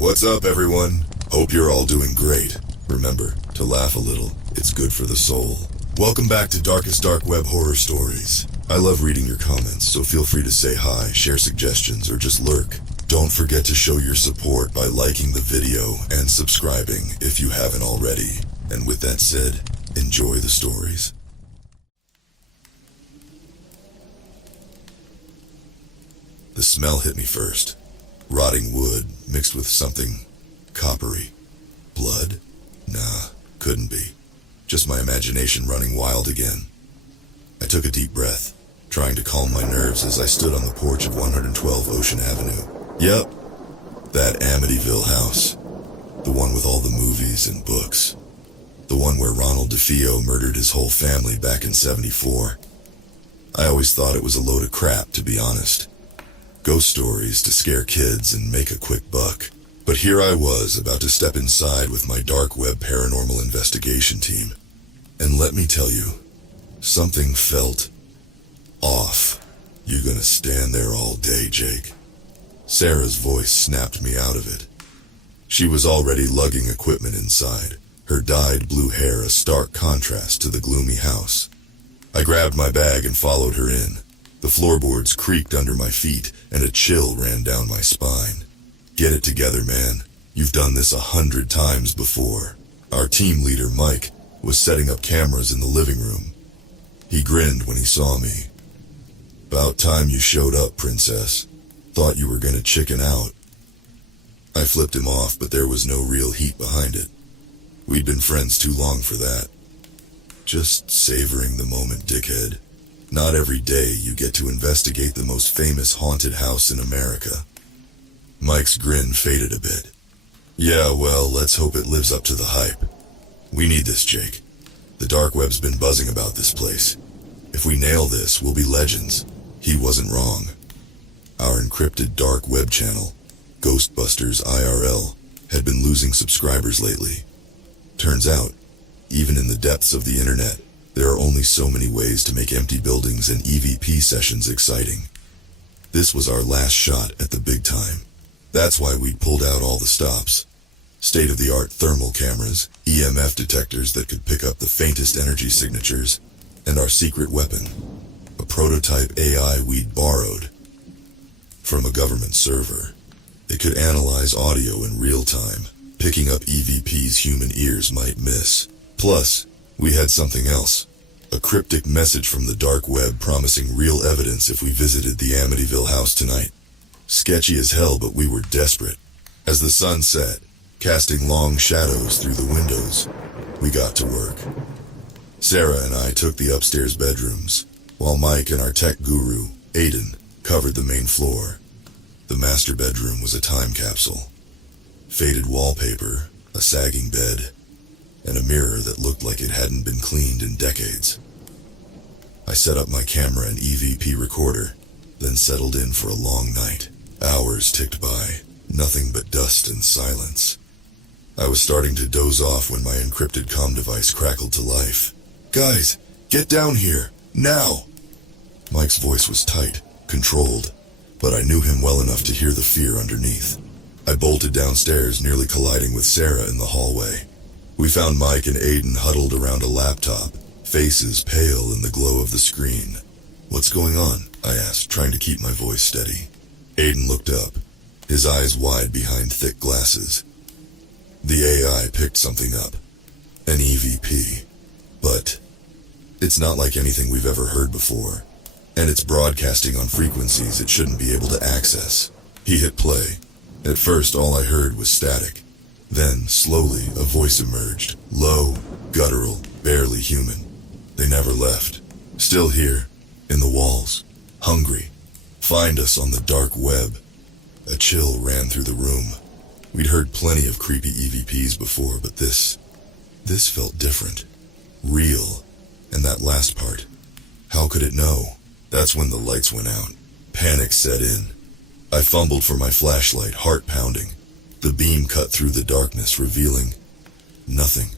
What's up, everyone? Hope you're all doing great. Remember, to laugh a little, it's good for the soul. Welcome back to Darkest Dark Web Horror Stories. I love reading your comments, so feel free to say hi, share suggestions, or just lurk. Don't forget to show your support by liking the video and subscribing if you haven't already. And with that said, enjoy the stories. The smell hit me first. Rotting wood mixed with something coppery. Blood? Nah, couldn't be. Just my imagination running wild again. I took a deep breath, trying to calm my nerves as I stood on the porch of 112 Ocean Avenue. Yep, that Amityville house. The one with all the movies and books. The one where Ronald DeFeo murdered his whole family back in '74. I always thought it was a load of crap, to be honest. Ghost stories to scare kids and make a quick buck. But here I was, about to step inside with my dark web paranormal investigation team. And let me tell you, something felt off. You gonna stand there all day, Jake? Sarah's voice snapped me out of it. She was already lugging equipment inside, her dyed blue hair a stark contrast to the gloomy house. I grabbed my bag and followed her in. The floorboards creaked under my feet, and a chill ran down my spine. Get it together, man. You've done this 100 times before. Our team leader, Mike, was setting up cameras in the living room. He grinned when he saw me. About time you showed up, princess. Thought you were gonna chicken out. I flipped him off, but there was no real heat behind it. We'd been friends too long for that. Just savoring the moment, dickhead. Not every day you get to investigate the most famous haunted house in America. Mike's grin faded a bit. Yeah, well, let's hope it lives up to the hype. We need this, Jake. The dark web's been buzzing about this place. If we nail this, we'll be legends. He wasn't wrong. Our encrypted dark web channel, Ghostbusters IRL, had been losing subscribers lately. Turns out, even in the depths of the internet, there are only so many ways to make empty buildings and EVP sessions exciting. This was our last shot at the big time. That's why we'd pulled out all the stops. State-of-the-art thermal cameras, EMF detectors that could pick up the faintest energy signatures, and our secret weapon, a prototype AI we'd borrowed from a government server. It could analyze audio in real time, picking up EVPs human ears might miss. Plus, we had something else. A cryptic message from the dark web promising real evidence if we visited the Amityville house tonight. Sketchy as hell, but we were desperate. As the sun set, casting long shadows through the windows, we got to work. Sarah and I took the upstairs bedrooms, while Mike and our tech guru, Aiden, covered the main floor. The master bedroom was a time capsule. Faded wallpaper, a sagging bed, and a mirror that looked like it hadn't been cleaned in decades. I set up my camera and EVP recorder, then settled in for a long night. Hours ticked by, nothing but dust and silence. I was starting to doze off when my encrypted comm device crackled to life. Guys, get down here, now! Mike's voice was tight, controlled, but I knew him well enough to hear the fear underneath. I bolted downstairs, nearly colliding with Sarah in the hallway. We found Mike and Aiden huddled around a laptop, faces pale in the glow of the screen. What's going on? I asked, trying to keep my voice steady. Aiden looked up, his eyes wide behind thick glasses. The AI picked something up. An EVP. But it's not like anything we've ever heard before, and it's broadcasting on frequencies it shouldn't be able to access. He hit play. At first, all I heard was static. Then, slowly, a voice emerged. Low, guttural, barely human. They never left. Still here, in the walls. Hungry. Find us on the dark web. A chill ran through the room. We'd heard plenty of creepy EVPs before, but this felt different. Real. And that last part. How could it know? That's when the lights went out. Panic set in. I fumbled for my flashlight, heart pounding. The beam cut through the darkness, revealing nothing.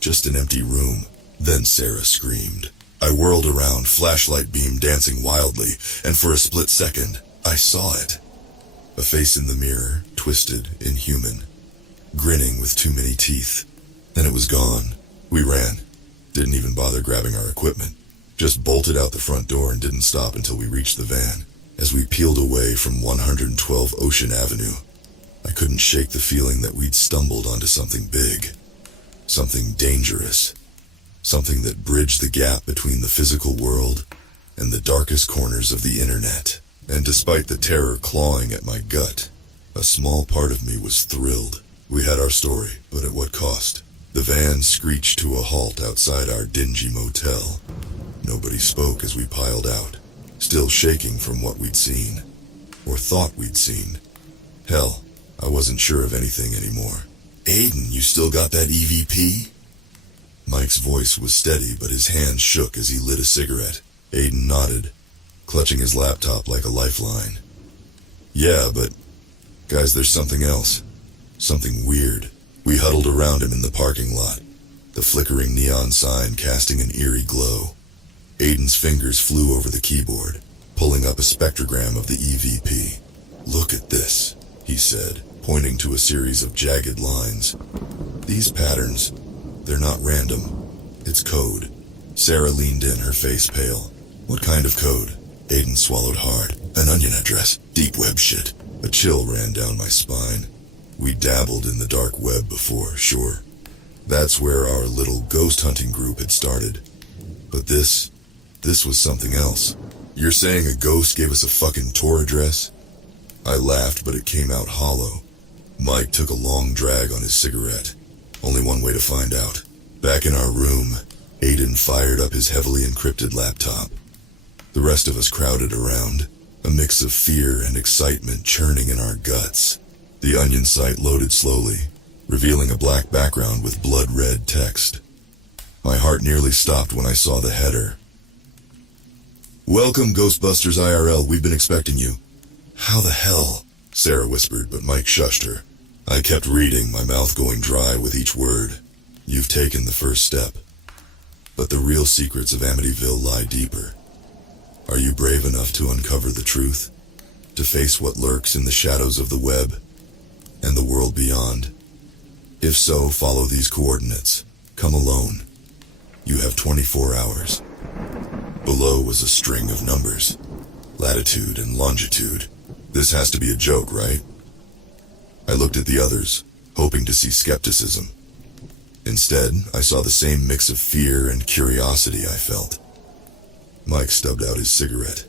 Just an empty room. Then Sarah screamed. I whirled around, flashlight beam dancing wildly, and for a split second, I saw it. A face in the mirror, twisted, inhuman, grinning with too many teeth. Then it was gone. We ran. Didn't even bother grabbing our equipment. Just bolted out the front door and didn't stop until we reached the van. As we peeled away from 112 Ocean Avenue, I couldn't shake the feeling that we'd stumbled onto something big. Something dangerous. Something that bridged the gap between the physical world and the darkest corners of the internet. And despite the terror clawing at my gut, a small part of me was thrilled. We had our story, but at what cost? The van screeched to a halt outside our dingy motel. Nobody spoke as we piled out, still shaking from what we'd seen, or thought we'd seen. Hell, I wasn't sure of anything anymore. Aiden, you still got that EVP? Mike's voice was steady, but his hands shook as he lit a cigarette. Aiden nodded, clutching his laptop like a lifeline. Yeah, but... guys, there's something else. Something weird. We huddled around him in the parking lot, the flickering neon sign casting an eerie glow. Aiden's fingers flew over the keyboard, pulling up a spectrogram of the EVP. Look at this, he said, pointing to a series of jagged lines. These patterns, they're not random. It's code. Sarah leaned in, her face pale. What kind of code? Aiden swallowed hard. An onion address. Deep web shit. A chill ran down my spine. We dabbled in the dark web before, sure. That's where our little ghost hunting group had started. But this was something else. You're saying a ghost gave us a fucking Tor address? I laughed, but it came out hollow. Mike took a long drag on his cigarette. Only one way to find out. Back in our room, Aiden fired up his heavily encrypted laptop. The rest of us crowded around, a mix of fear and excitement churning in our guts. The Onion site loaded slowly, revealing a black background with blood-red text. My heart nearly stopped when I saw the header. Welcome, Ghostbusters IRL, we've been expecting you. How the hell? Sarah whispered, but Mike shushed her. I kept reading, my mouth going dry with each word. You've taken the first step. But the real secrets of Amityville lie deeper. Are you brave enough to uncover the truth? To face what lurks in the shadows of the web and the world beyond? If so, follow these coordinates. Come alone. You have 24 hours. Below was a string of numbers. Latitude and longitude. This has to be a joke, right? I looked at the others, hoping to see skepticism. Instead, I saw the same mix of fear and curiosity I felt. Mike stubbed out his cigarette.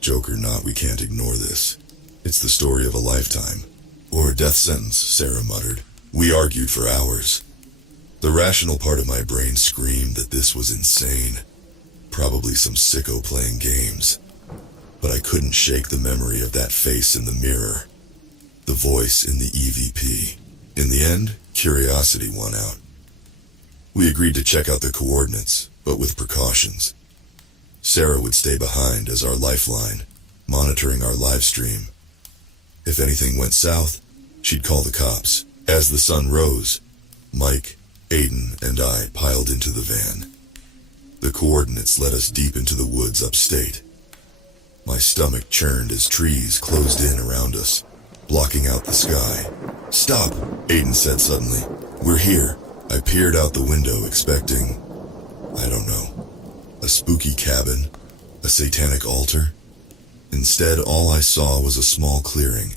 Joke or not, we can't ignore this. It's the story of a lifetime. Or a death sentence, Sarah muttered. We argued for hours. The rational part of my brain screamed that this was insane. Probably some sicko playing games. But I couldn't shake the memory of that face in the mirror. The voice in the EVP. In the end, curiosity won out. We agreed to check out the coordinates, but with precautions. Sarah would stay behind as our lifeline, monitoring our live stream. If anything went south, she'd call the cops. As the sun rose, Mike, Aiden, and I piled into the van. The coordinates led us deep into the woods upstate. My stomach churned as trees closed in around us, blocking out the sky. Stop, Aiden said suddenly. We're here. I peered out the window expecting, I don't know, a spooky cabin, a satanic altar. Instead, all I saw was a small clearing,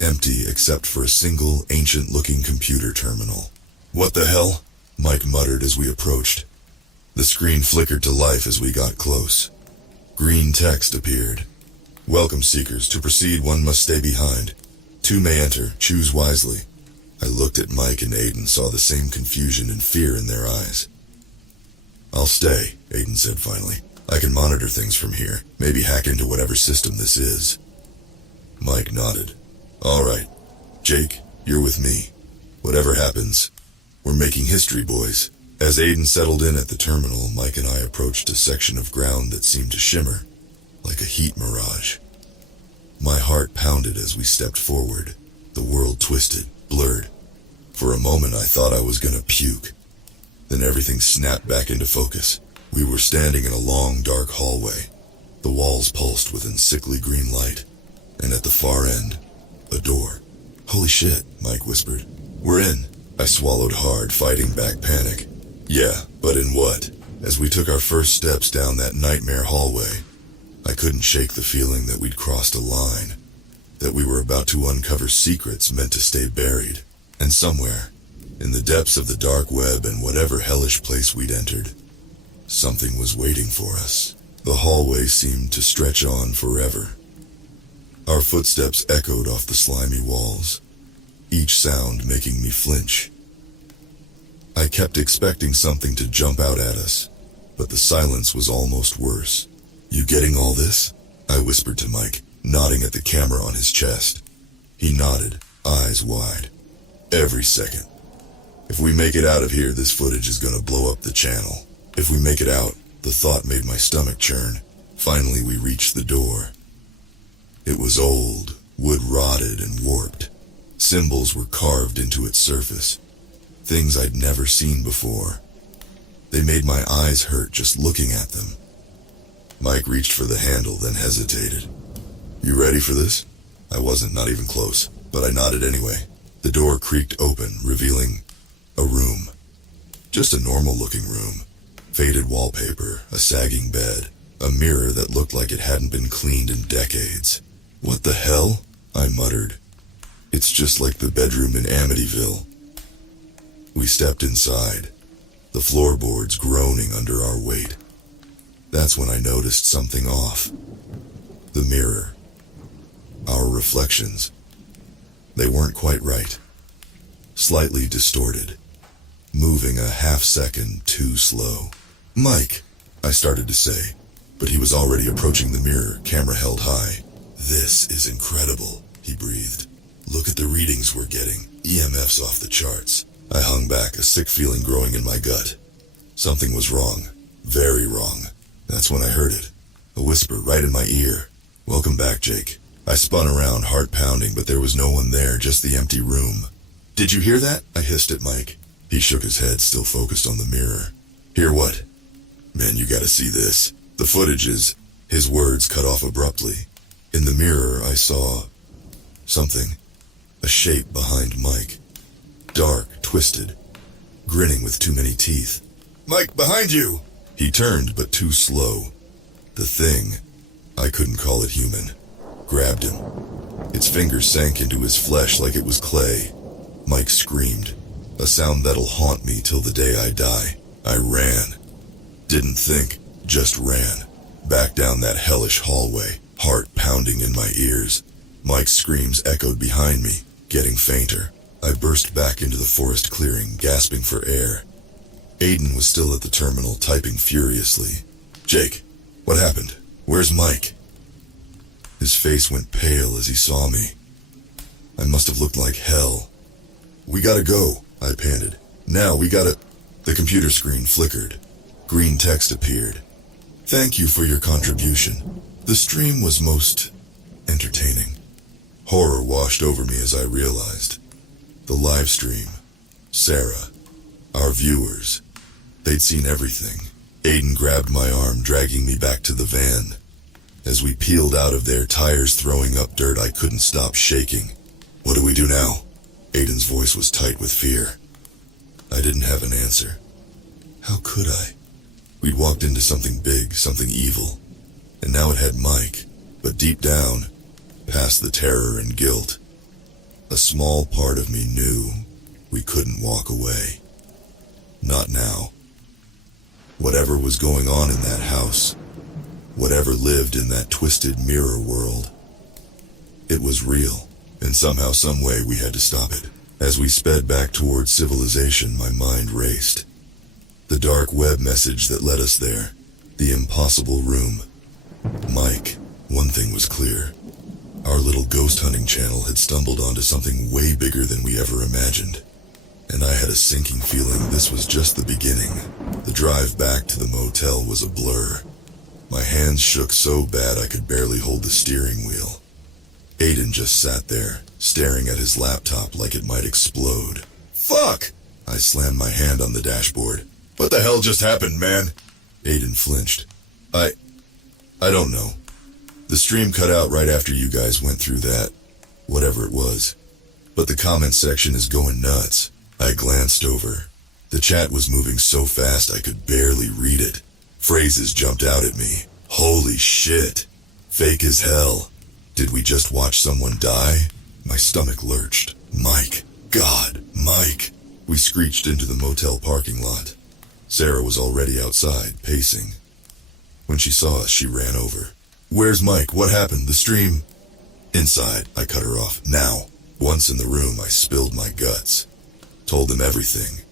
empty except for a single ancient-looking computer terminal. What the hell? Mike muttered as we approached. The screen flickered to life as we got close. Green text appeared. Welcome, seekers. To proceed, one must stay behind. Two may enter. Choose wisely. I looked at Mike and Aiden, saw the same confusion and fear in their eyes. I'll stay, Aiden said finally. I can monitor things from here, maybe hack into whatever system this is. Mike nodded. All right. Jake, you're with me. Whatever happens, we're making history, boys. As Aiden settled in at the terminal, Mike and I approached a section of ground that seemed to shimmer, like a heat mirage. My heart pounded as we stepped forward. The world twisted, blurred. For a moment I thought I was gonna puke. Then everything snapped back into focus. We were standing in a long, dark hallway. The walls pulsed with sickly green light, and at the far end, a door. Holy shit, Mike whispered. We're in. I swallowed hard, fighting back panic. Yeah, but in what? As we took our first steps down that nightmare hallway, I couldn't shake the feeling that we'd crossed a line, that we were about to uncover secrets meant to stay buried, and somewhere, in the depths of the dark web and whatever hellish place we'd entered, something was waiting for us. The hallway seemed to stretch on forever. Our footsteps echoed off the slimy walls, each sound making me flinch. I kept expecting something to jump out at us, but the silence was almost worse. You getting all this? I whispered to Mike, nodding at the camera on his chest. He nodded, eyes wide. Every second. If we make it out of here, this footage is gonna blow up the channel. If we make it out, the thought made my stomach churn. Finally, we reached the door. It was old, wood-rotted and warped. Symbols were carved into its surface. Things I'd never seen before. They made my eyes hurt just looking at them. Mike reached for the handle, then hesitated. You ready for this? I wasn't, not even close, but I nodded anyway. The door creaked open, revealing a room. Just a normal-looking room. Faded wallpaper, a sagging bed, a mirror that looked like it hadn't been cleaned in decades. What the hell? I muttered. It's just like the bedroom in Amityville. We stepped inside, the floorboards groaning under our weight. That's when I noticed something off. The mirror. Our reflections. They weren't quite right. Slightly distorted. Moving a half-second too slow. Mike, I started to say, but he was already approaching the mirror, camera held high. This is incredible, he breathed. Look at the readings we're getting. EMF's off the charts. I hung back, a sick feeling growing in my gut. Something was wrong. Very wrong. That's when I heard it. A whisper right in my ear. Welcome back, Jake. I spun around, heart pounding, but there was no one there, just the empty room. Did you hear that? I hissed at Mike. He shook his head, still focused on the mirror. Hear what? Man, you gotta see this. The footage is... His words cut off abruptly. In the mirror, I saw... something. A shape behind Mike. Dark, twisted, grinning with too many teeth. Mike, behind you! He turned, but too slow. The thing, I couldn't call it human, grabbed him. Its fingers sank into his flesh like it was clay. Mike screamed, a sound that'll haunt me till the day I die. I ran. Didn't think, just ran. Back down that hellish hallway, heart pounding in my ears. Mike's screams echoed behind me, getting fainter. I burst back into the forest clearing, gasping for air. Aiden was still at the terminal, typing furiously. Jake, what happened? Where's Mike? His face went pale as he saw me. I must have looked like hell. We gotta go, I panted. Now, we gotta... The computer screen flickered. Green text appeared. Thank you for your contribution. The stream was most... entertaining. Horror washed over me as I realized. The live stream. Sarah. Our viewers. They'd seen everything. Aiden grabbed my arm, dragging me back to the van. As we peeled out of there, tires throwing up dirt, I couldn't stop shaking. What do we do now? Aiden's voice was tight with fear. I didn't have an answer. How could I? We'd walked into something big, something evil. And now it had Mike. But deep down, past the terror and guilt, a small part of me knew we couldn't walk away. Not now. Whatever was going on in that house, whatever lived in that twisted mirror world, it was real, and somehow, some way, we had to stop it. As we sped back towards civilization, my mind raced. The dark web message that led us there, the impossible room. Mike, one thing was clear. Our little ghost hunting channel had stumbled onto something way bigger than we ever imagined. And I had a sinking feeling this was just the beginning. The drive back to the motel was a blur. My hands shook so bad I could barely hold the steering wheel. Aiden just sat there, staring at his laptop like it might explode. Fuck! I slammed my hand on the dashboard. What the hell just happened, man? Aiden flinched. I don't know. The stream cut out right after you guys went through that, whatever it was. but the comment section is going nuts. I glanced over. The chat was moving so fast I could barely read it. Phrases jumped out at me. Holy shit. Fake as hell. Did we just watch someone die? My stomach lurched. Mike. God, Mike. We screeched into the motel parking lot. Sarah was already outside, pacing. When she saw us, she ran over. Where's Mike? What happened? The stream? Inside, I cut her off. Now. Once in the room, I spilled my guts. Told them everything.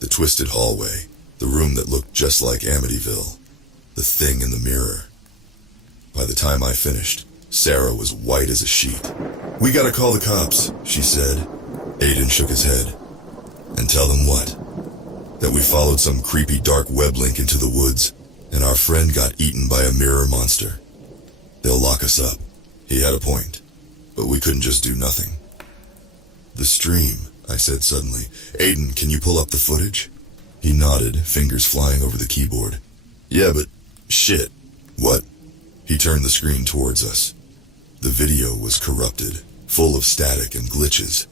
The twisted hallway. The room that looked just like Amityville. The thing in the mirror. By the time I finished, Sarah was white as a sheet. We gotta call the cops, she said. Aiden shook his head. And tell them what? That we followed some creepy dark web link into the woods, and our friend got eaten by a mirror monster. They'll lock us up. He had a point, but we couldn't just do nothing. The stream, I said suddenly. Aiden, can you pull up the footage? He nodded, fingers flying over the keyboard. Yeah, but shit. What? He turned the screen towards us. The video was corrupted, full of static and glitches.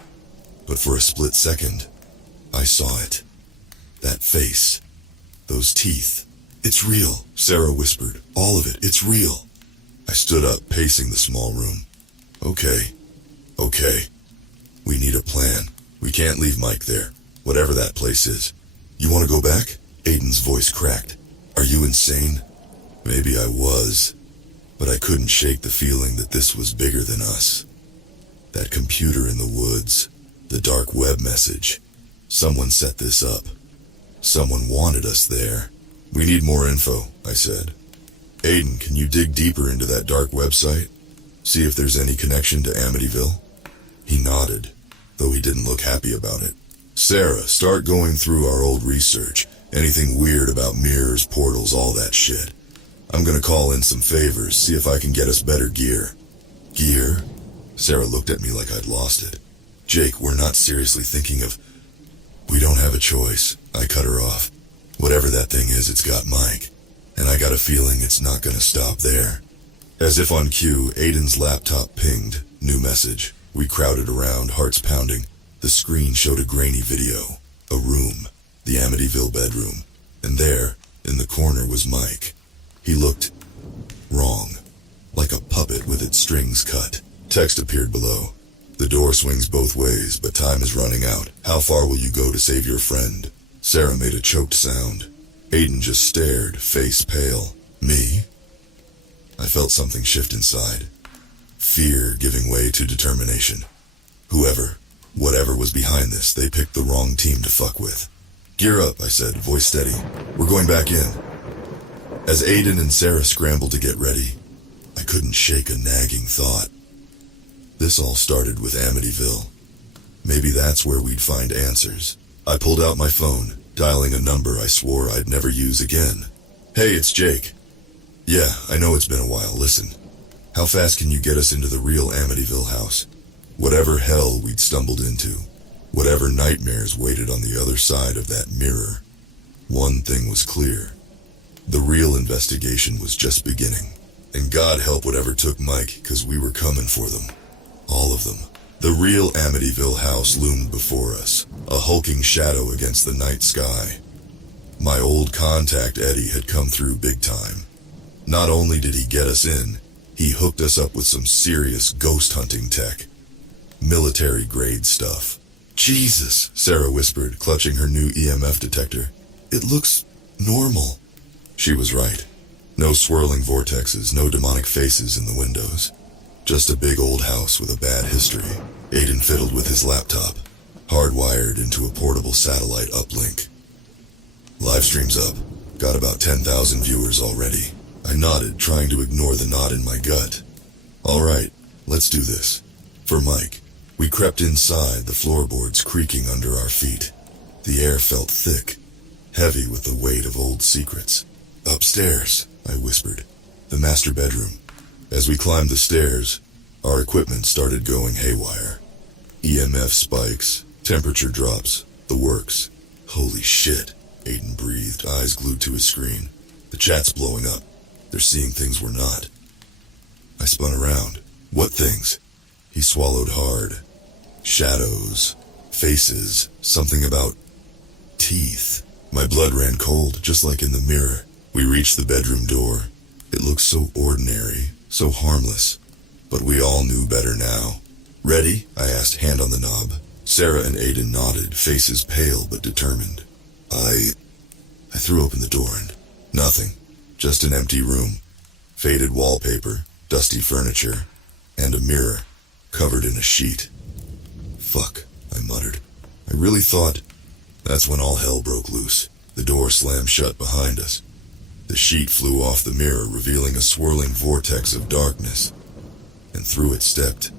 But for a split second, I saw it. That face. Those teeth. It's real, Sarah whispered. All of it, it's real. I stood up, pacing the small room. Okay. We need a plan. We can't leave Mike there, whatever that place is. You want to go back? Aiden's voice cracked. Are you insane? Maybe I was, but I couldn't shake the feeling that this was bigger than us. That computer in the woods, the dark web message. Someone set this up. Someone wanted us there. We need more info, I said. Aiden, can you dig deeper into that dark website? See if there's any connection to Amityville? He nodded, though he didn't look happy about it. Sarah, start going through our old research. Anything weird about mirrors, portals, all that shit. I'm gonna call in some favors, see if I can get us better gear. Gear? Sarah looked at me like I'd lost it. Jake, we're not seriously thinking of... We don't have a choice. I cut her off. Whatever that thing is, it's got Mike. And I got a feeling it's not gonna stop there. As if on cue, Aiden's laptop pinged. New message. We crowded around, hearts pounding. The screen showed a grainy video. A room. The Amityville bedroom. And there, in the corner, was Mike. He looked... wrong. Like a puppet with its strings cut. Text appeared below. The door swings both ways, but time is running out. How far will you go to save your friend? Sarah made a choked sound. Aiden just stared, face pale. Me? I felt something shift inside. Fear giving way to determination. Whatever was behind this, they picked the wrong team to fuck with. Gear up, I said, voice steady. We're going back in. As Aiden and Sarah scrambled to get ready, I couldn't shake a nagging thought. This all started with Amityville. Maybe that's where we'd find answers. I pulled out my phone, dialing a number I swore I'd never use again. Hey, it's Jake. Yeah, I know it's been a while. Listen, how fast can you get us into the real Amityville house? Whatever hell we'd stumbled into, whatever nightmares waited on the other side of that mirror. One thing was clear. The real investigation was just beginning. And God help whatever took Mike, 'cause we were coming for them. All of them. The real Amityville house loomed before us, a hulking shadow against the night sky. My old contact Eddie had come through big time. Not only did he get us in, he hooked us up with some serious ghost hunting tech. Military-grade stuff. Jesus, Sarah whispered, clutching her new EMF detector. It looks normal. She was right. No swirling vortexes, no demonic faces in the windows. Just a big old house with a bad history. Aiden fiddled with his laptop, hardwired into a portable satellite uplink. Livestream's up. Got about 10,000 viewers already. I nodded, trying to ignore the knot in my gut. All right, let's do this. For Mike. We crept inside, the floorboards creaking under our feet. The air felt thick, heavy with the weight of old secrets. Upstairs, I whispered. The master bedroom. As we climbed the stairs, our equipment started going haywire. EMF spikes, temperature drops, the works. Holy shit, Aiden breathed, eyes glued to his screen. The chat's blowing up. They're seeing things we're not. I spun around. What things? He swallowed hard. Shadows, faces, something about teeth. My blood ran cold, just like in the mirror. We reached the bedroom door. It looked so ordinary, so harmless. But we all knew better now. Ready? I asked, hand on the knob. Sarah and Aiden nodded, faces pale but determined. I threw open the door and nothing. Just an empty room. Faded wallpaper, dusty furniture, and a mirror covered in a sheet. Fuck, I muttered. I really thought... That's when all hell broke loose. The door slammed shut behind us. The sheet flew off the mirror, revealing a swirling vortex of darkness. And through it stepped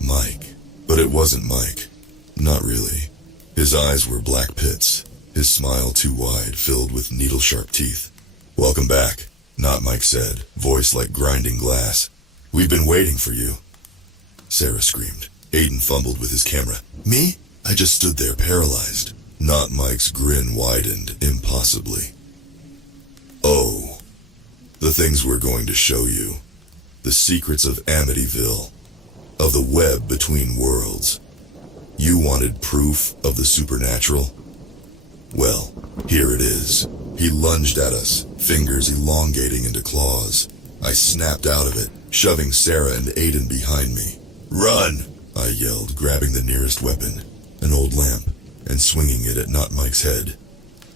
Mike. But it wasn't Mike. Not really. His eyes were black pits, his smile too wide, filled with needle-sharp teeth. "Welcome back," Not Mike said, voice like grinding glass. "We've been waiting for you." Sarah screamed. Aiden fumbled with his camera. "Me?" I just stood there paralyzed. Not Mike's grin widened impossibly. "Oh, the things we're going to show you. The secrets of Amityville. Of the web between worlds. You wanted proof of the supernatural? Well, here it is." He lunged at us, fingers elongating into claws. I snapped out of it, shoving Sarah and Aiden behind me. "Run!" I yelled, grabbing the nearest weapon, an old lamp, and swinging it at Not Mike's head.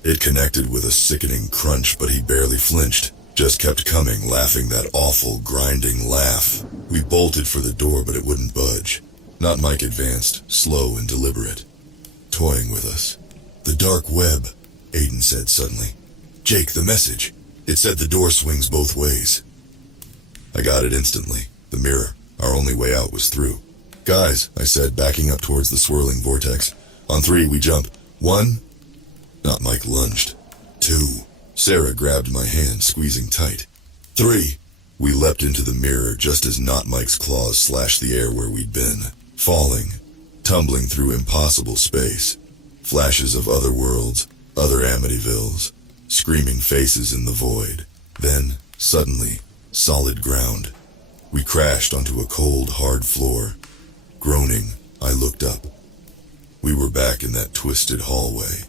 It connected with a sickening crunch, but he barely flinched, just kept coming, laughing that awful, grinding laugh. We bolted for the door, but it wouldn't budge. Not Mike advanced, slow and deliberate, toying with us. "The dark web," Aiden said suddenly. "Jake, the message. It said the door swings both ways." I got it instantly. The mirror. Our only way out was through. "Guys," I said, backing up towards the swirling vortex. "On 3, we jump. 1. Not Mike lunged. 2. Sarah grabbed my hand, squeezing tight. 3. We leapt into the mirror just as Not Mike's claws slashed the air where we'd been. Falling. Tumbling through impossible space. Flashes of other worlds, other Amityvilles. Screaming faces in the void. Then, suddenly, solid ground. We crashed onto a cold, hard floor. Groaning, I looked up. We were back in that twisted hallway.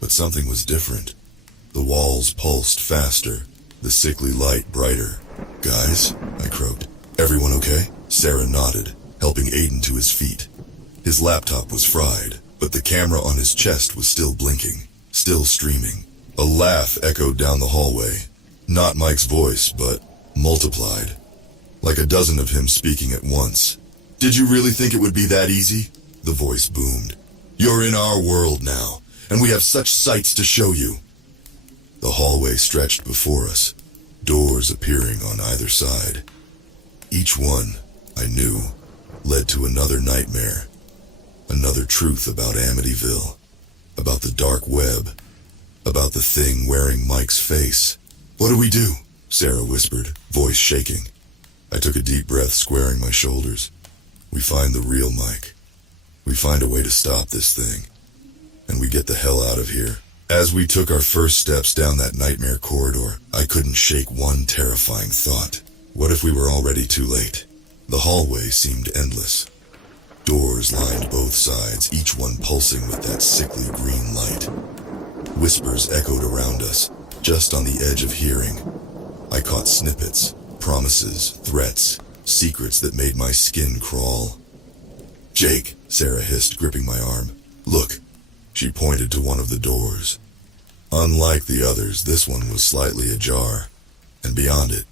But something was different. The walls pulsed faster, the sickly light brighter. "Guys," I croaked. "Everyone okay?" Sarah nodded, helping Aiden to his feet. His laptop was fried, but the camera on his chest was still blinking, still streaming. A laugh echoed down the hallway. Not Mike's voice, but multiplied. Like a dozen of him speaking at once. "Did you really think it would be that easy?" The voice boomed. "You're in our world now, and we have such sights to show you." The hallway stretched before us, doors appearing on either side. Each one, I knew, led to another nightmare. Another truth about Amityville. About the dark web. About the thing wearing Mike's face. "What do we do?" Sarah whispered, voice shaking. I took a deep breath, squaring my shoulders. "We find the real Mike. We find a way to stop this thing. And we get the hell out of here." As we took our first steps down that nightmare corridor, I couldn't shake one terrifying thought. What if we were already too late? The hallway seemed endless. Doors lined both sides, each one pulsing with that sickly green light. Whispers echoed around us, just on the edge of hearing. I caught snippets, promises, threats, secrets that made my skin crawl. "Jake," Sarah hissed, gripping my arm. "Look." She pointed to one of the doors. Unlike the others, this one was slightly ajar, and beyond it,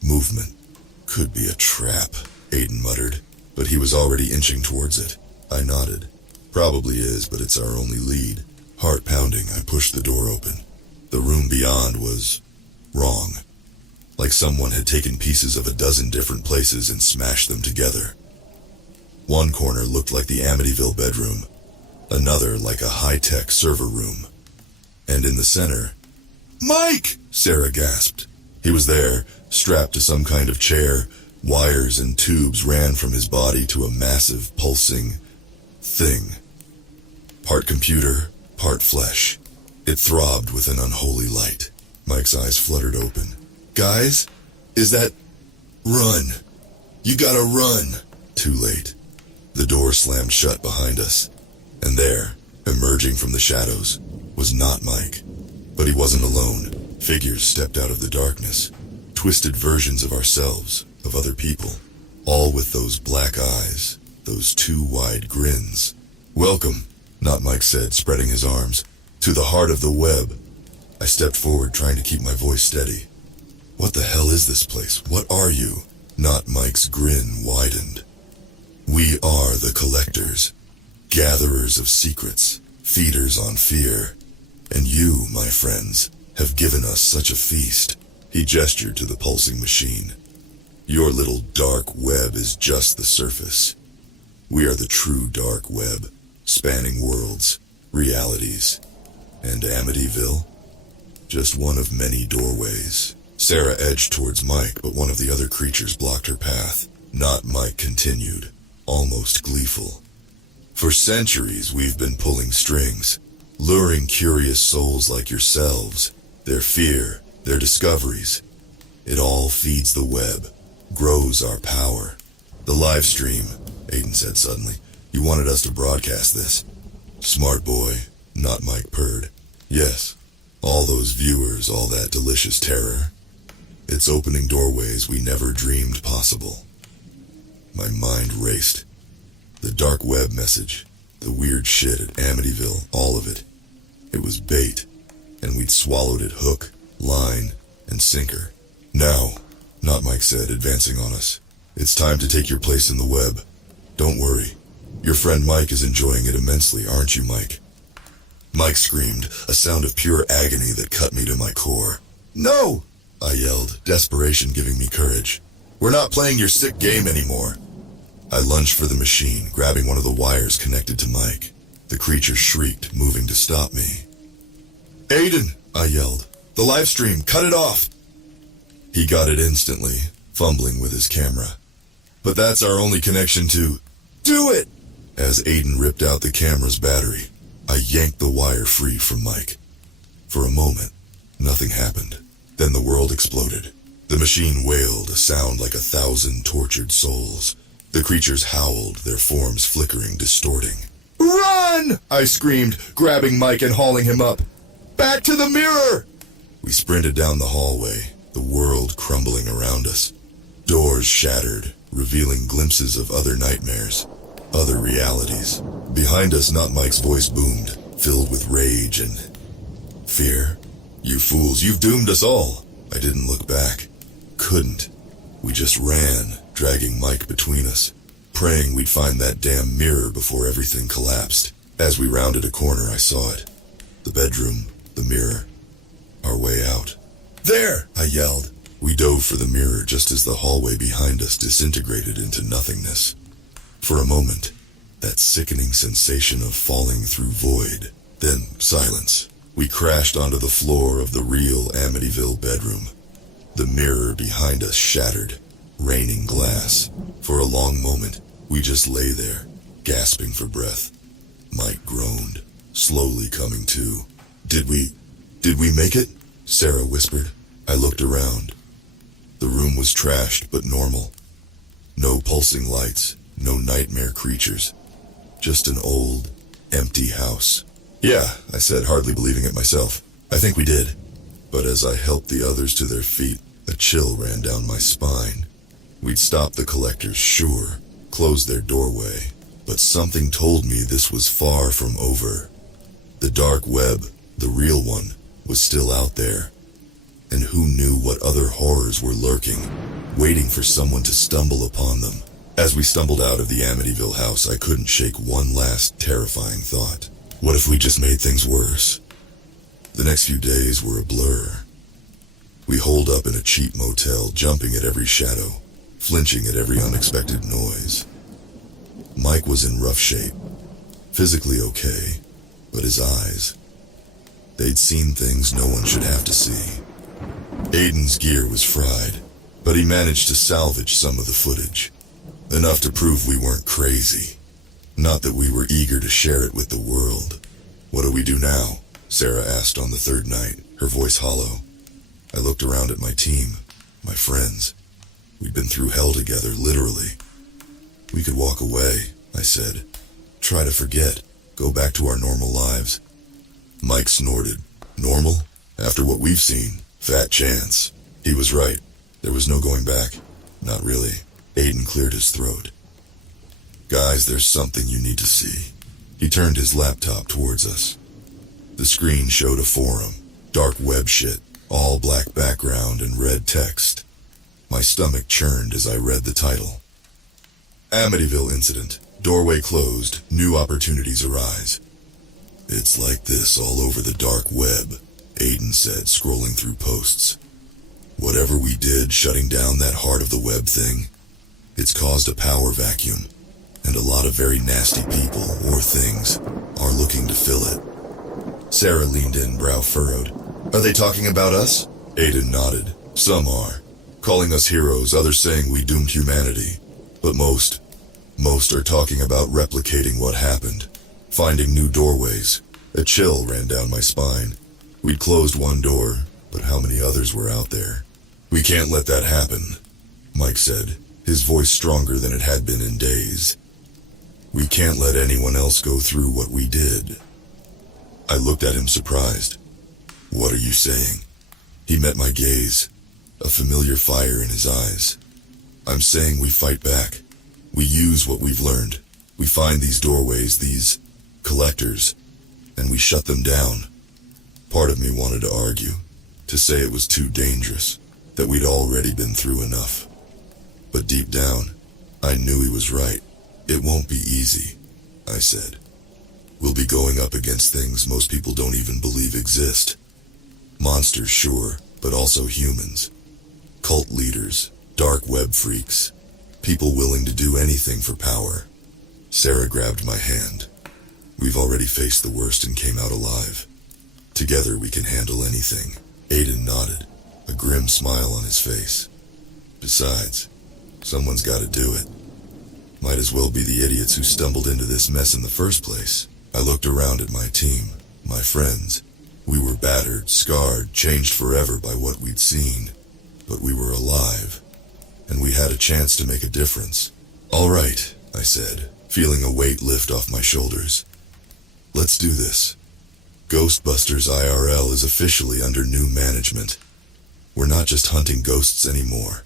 movement. "Could be a trap," Aiden muttered, but he was already inching towards it. I nodded. "Probably is, but it's our only lead." Heart pounding, I pushed the door open. The room beyond was wrong. Like someone had taken pieces of a dozen different places and smashed them together. One corner looked like the Amityville bedroom, another like a high-tech server room. And in the center... "Mike!" Sarah gasped. He was there, strapped to some kind of chair. Wires and tubes ran from his body to a massive, pulsing thing. Part computer, part flesh. It throbbed with an unholy light. Mike's eyes fluttered open. "Guys, is that... Run! You gotta run!" Too late. The door slammed shut behind us, and there, emerging from the shadows, was not Mike. But he wasn't alone. Figures stepped out of the darkness, twisted versions of ourselves, of other people, all with those black eyes, those two wide grins. "Welcome," Not Mike said, spreading his arms, "to the heart of the web." I stepped forward, trying to keep my voice steady. "What the hell is this place? What are you?" Not Mike's grin widened. "We are the collectors, gatherers of secrets, feeders on fear. And you, my friends, have given us such a feast." He gestured to the pulsing machine. "Your little dark web is just the surface. We are the true dark web, spanning worlds, realities. And Amityville? Just one of many doorways." Sarah edged towards Mike, but one of the other creatures blocked her path. Not Mike continued, almost gleeful. "For centuries we've been pulling strings, luring curious souls like yourselves, their fear, their discoveries. It all feeds the web, grows our power." "The live stream," Aiden said suddenly. "You wanted us to broadcast this." "Smart boy," Not Mike purred. "Yes, all those viewers, all that delicious terror. It's opening doorways we never dreamed possible." My mind raced. The dark web message, the weird shit at Amityville, all of it. It was bait, and we'd swallowed it hook, line, and sinker. "Now," Not Mike said, advancing on us, "it's time to take your place in the web. Don't worry. Your friend Mike is enjoying it immensely, aren't you, Mike?" Mike screamed, a sound of pure agony that cut me to my core. "No!" I yelled, desperation giving me courage. "We're not playing your sick game anymore." I lunged for the machine, grabbing one of the wires connected to Mike. The creature shrieked, moving to stop me. "Aiden!" I yelled. "The live stream, cut it off!" He got it instantly, fumbling with his camera. "But that's our only connection to..." "Do it!" As Aiden ripped out the camera's battery, I yanked the wire free from Mike. For a moment, nothing happened. Then the world exploded. The machine wailed, a sound like 1,000 tortured souls. The creatures howled, their forms flickering, distorting. "Run!" I screamed, grabbing Mike and hauling him up. "Back to the mirror!" We sprinted down the hallway, the world crumbling around us. Doors shattered, revealing glimpses of other nightmares, other realities. Behind us, Not Mike's voice boomed, filled with rage and fear. "You fools, you've doomed us all." I didn't look back. Couldn't. We just ran, dragging Mike between us, praying we'd find that damn mirror before everything collapsed. As we rounded a corner, I saw it. The bedroom, the mirror, our way out. "There!" I yelled. We dove for the mirror just as the hallway behind us disintegrated into nothingness. For a moment, that sickening sensation of falling through void, then silence. We crashed onto the floor of the real Amityville bedroom. The mirror behind us shattered, raining glass. For a long moment, we just lay there, gasping for breath. Mike groaned, slowly coming to. Did we make it?" Sarah whispered. I looked around. The room was trashed but normal. No pulsing lights, no nightmare creatures. Just an old, empty house. "Yeah," I said, hardly believing it myself. "I think we did." But as I helped the others to their feet, a chill ran down my spine. We'd stopped the collectors, sure, closed their doorway, but something told me this was far from over. The dark web, the real one, was still out there. And who knew what other horrors were lurking, waiting for someone to stumble upon them. As we stumbled out of the Amityville house, I couldn't shake one last terrifying thought. What if we just made things worse? The next few days were a blur. We holed up in a cheap motel, jumping at every shadow, flinching at every unexpected noise. Mike was in rough shape, physically okay, but his eyes, they'd seen things no one should have to see. Aiden's gear was fried, but he managed to salvage some of the footage. Enough to prove we weren't crazy. Not that we were eager to share it with the world. "What do we do now?" Sarah asked on the third night, her voice hollow. I looked around at my team, my friends. We'd been through hell together, literally. We could walk away, I said. Try to forget. Go back to our normal lives. Mike snorted. Normal? After what we've seen? Fat chance. He was right. There was no going back. Not really. Aiden cleared his throat. Guys, there's something you need to see. He turned his laptop towards us. The screen showed a forum. Dark web shit. All black background and red text. My stomach churned as I read the title. Amityville incident. Doorway closed. New opportunities arise. It's like this all over the dark web, Aiden said, scrolling through posts. Whatever we did shutting down that heart of the web thing, it's caused a power vacuum, and a lot of very nasty people, or things, are looking to fill it. Sarah leaned in, brow furrowed. Are they talking about us? Aiden nodded. Some are. Calling us heroes, others saying we doomed humanity. But most are talking about replicating what happened. Finding new doorways. A chill ran down my spine. We'd closed one door, but how many others were out there? We can't let that happen, Mike said, his voice stronger than it had been in days. We can't let anyone else go through what we did. I looked at him surprised. What are you saying? He met my gaze, a familiar fire in his eyes. I'm saying we fight back. We use what we've learned. We find these doorways, these collectors, and we shut them down. Part of me wanted to argue, to say it was too dangerous, that we'd already been through enough. But deep down, I knew he was right. It won't be easy, I said. We'll be going up against things most people don't even believe exist. Monsters, sure, but also humans. Cult leaders, dark web freaks, people willing to do anything for power. Sarah grabbed my hand. We've already faced the worst and came out alive. Together we can handle anything. Aiden nodded, a grim smile on his face. Besides, someone's got to do it. Might as well be the idiots who stumbled into this mess in the first place. I looked around at my team, my friends. We were battered, scarred, changed forever by what we'd seen. But we were alive, and we had a chance to make a difference. All right, I said, feeling a weight lift off my shoulders. Let's do this. Ghostbusters IRL is officially under new management. We're not just hunting ghosts anymore.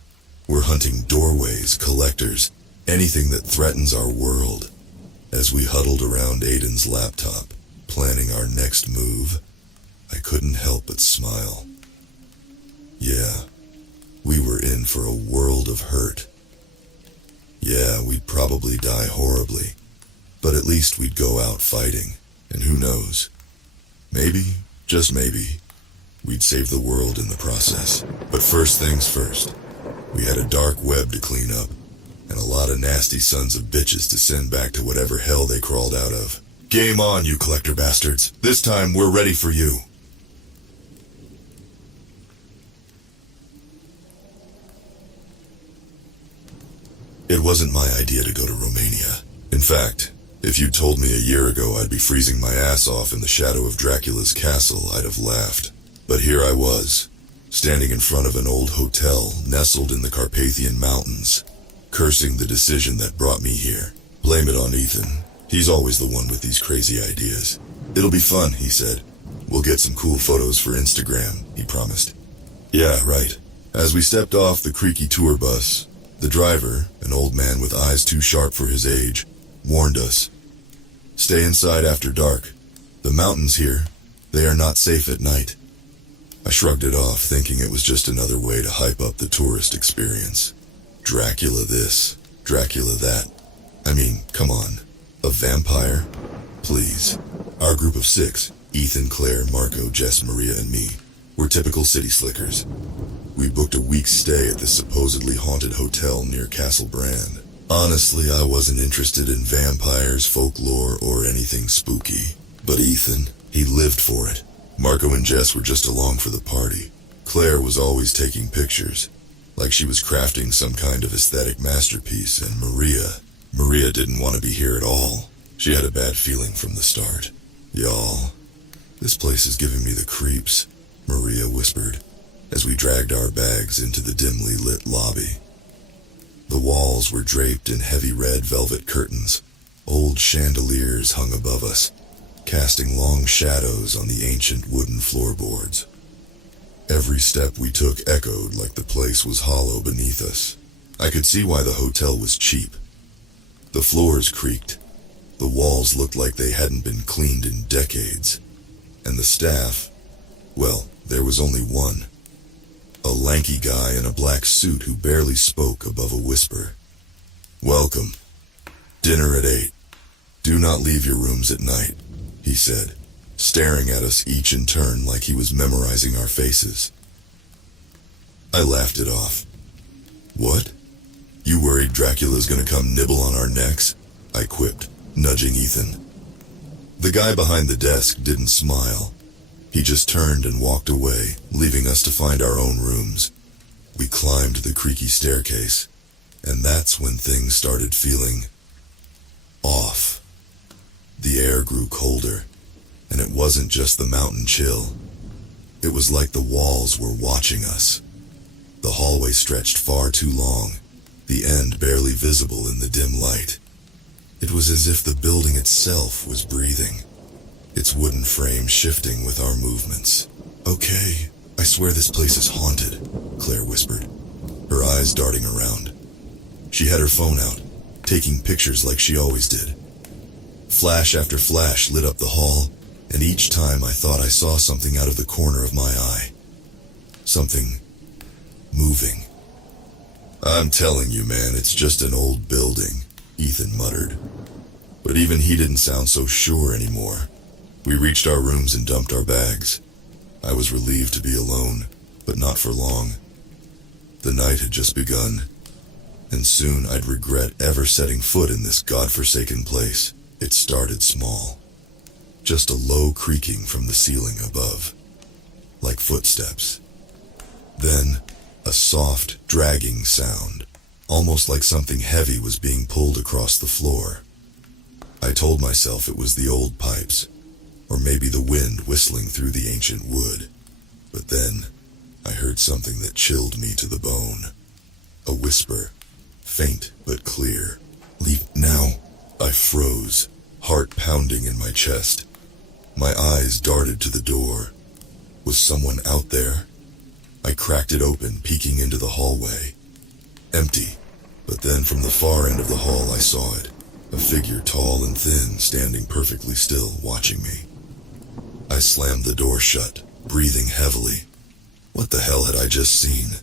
We're hunting doorways, collectors, anything that threatens our world. As we huddled around Aiden's laptop, planning our next move, I couldn't help but smile. Yeah, we were in for a world of hurt. Yeah, we'd probably die horribly, but at least we'd go out fighting, and who knows? Maybe, just maybe, we'd save the world in the process. But first things first, we had a dark web to clean up, and a lot of nasty sons of bitches to send back to whatever hell they crawled out of. Game on, you collector bastards. This time we're ready for you. It wasn't my idea to go to Romania. In fact, if you told me a year ago I'd be freezing my ass off in the shadow of Dracula's castle, I'd have laughed. But here I was, standing in front of an old hotel nestled in the Carpathian Mountains, cursing the decision that brought me here. Blame it on Ethan. He's always the one with these crazy ideas. It'll be fun, he said. We'll get some cool photos for Instagram, he promised. Yeah, right. As we stepped off the creaky tour bus, the driver, an old man with eyes too sharp for his age, warned us. Stay inside after dark. The mountains here, they are not safe at night. I shrugged it off, thinking it was just another way to hype up the tourist experience. Dracula this, Dracula that. I mean, come on. A vampire? Please. Our group of 6, Ethan, Claire, Marco, Jess, Maria, and me, were typical city slickers. We booked a week's stay at this supposedly haunted hotel near Castle Brand. Honestly, I wasn't interested in vampires, folklore, or anything spooky. But Ethan, he lived for it. Marco and Jess were just along for the party. Claire was always taking pictures, like she was crafting some kind of aesthetic masterpiece, and Maria didn't want to be here at all. She had a bad feeling from the start. Y'all, this place is giving me the creeps, Maria whispered, as we dragged our bags into the dimly lit lobby. The walls were draped in heavy red velvet curtains, gold chandeliers hung above us, casting long shadows on the ancient wooden floorboards. Every step we took echoed like the place was hollow beneath us. I could see why the hotel was cheap. The floors creaked, the walls looked like they hadn't been cleaned in decades, and the staff, well, there was only one. A lanky guy in a black suit who barely spoke above a whisper. "Welcome. Dinner at 8. Do not leave your rooms at night," he said, staring at us each in turn like he was memorizing our faces. I laughed it off. "What? You worried Dracula's gonna come nibble on our necks?" I quipped, nudging Ethan. The guy behind the desk didn't smile. He just turned and walked away, leaving us to find our own rooms. We climbed the creaky staircase, and that's when things started feeling off. The air grew colder, and it wasn't just the mountain chill. It was like the walls were watching us. The hallway stretched far too long, the end barely visible in the dim light. It was as if the building itself was breathing, its wooden frame shifting with our movements. "Okay, I swear this place is haunted," Claire whispered, her eyes darting around. She had her phone out, taking pictures like she always did. Flash after flash lit up the hall, and each time I thought I saw something out of the corner of my eye. Something moving. "I'm telling you, man, it's just an old building," Ethan muttered. But even he didn't sound so sure anymore. We reached our rooms and dumped our bags. I was relieved to be alone, but not for long. The night had just begun, and soon I'd regret ever setting foot in this godforsaken place. It started small. Just a low creaking from the ceiling above, like footsteps. Then, a soft, dragging sound, almost like something heavy was being pulled across the floor. I told myself it was the old pipes, or maybe the wind whistling through the ancient wood. But then, I heard something that chilled me to the bone. A whisper, faint but clear. "Leave now." I froze, heart pounding in my chest. My eyes darted to the door. Was someone out there? I cracked it open, peeking into the hallway. Empty, but then from the far end of the hall I saw it. A figure tall and thin, standing perfectly still, watching me. I slammed the door shut, breathing heavily. What the hell had I just seen?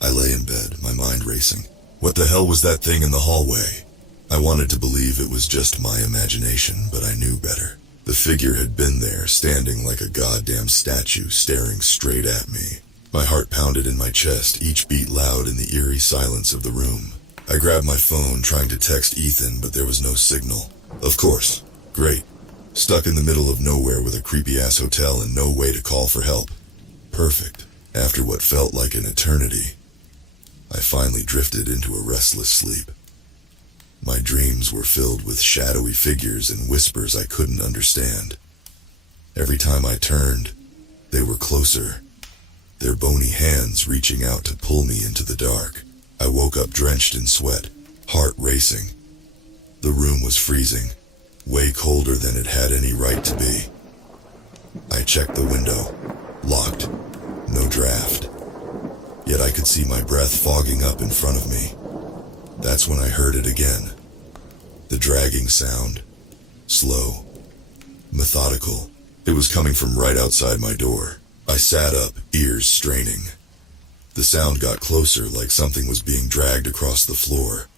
I lay in bed, my mind racing. What the hell was that thing in the hallway? I wanted to believe it was just my imagination, but I knew better. The figure had been there, standing like a goddamn statue, staring straight at me. My heart pounded in my chest, each beat loud in the eerie silence of the room. I grabbed my phone, trying to text Ethan, but there was no signal. Of course. Great. Stuck in the middle of nowhere with a creepy-ass hotel and no way to call for help. Perfect. After what felt like an eternity, I finally drifted into a restless sleep. My dreams were filled with shadowy figures and whispers I couldn't understand. Every time I turned, they were closer, their bony hands reaching out to pull me into the dark. I woke up drenched in sweat, heart racing. The room was freezing, way colder than it had any right to be. I checked the window, locked, no draft. Yet I could see my breath fogging up in front of me. That's when I heard it again. The dragging sound. Slow. Methodical. It was coming from right outside my door. I sat up, ears straining. The sound got closer, like something was being dragged across the floor.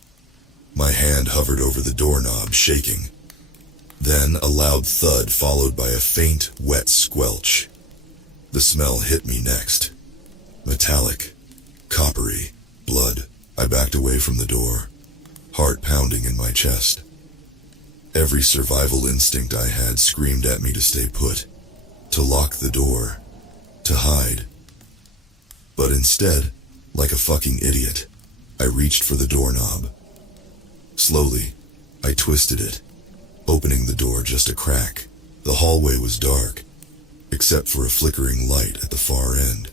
My hand hovered over the doorknob, shaking. Then a loud thud followed by a faint, wet squelch. The smell hit me next. Metallic. Coppery. Blood. I backed away from the door, heart pounding in my chest. Every survival instinct I had screamed at me to stay put, to lock the door, to hide. But instead, like a fucking idiot, I reached for the doorknob. Slowly, I twisted it, opening the door just a crack. The hallway was dark, except for a flickering light at the far end.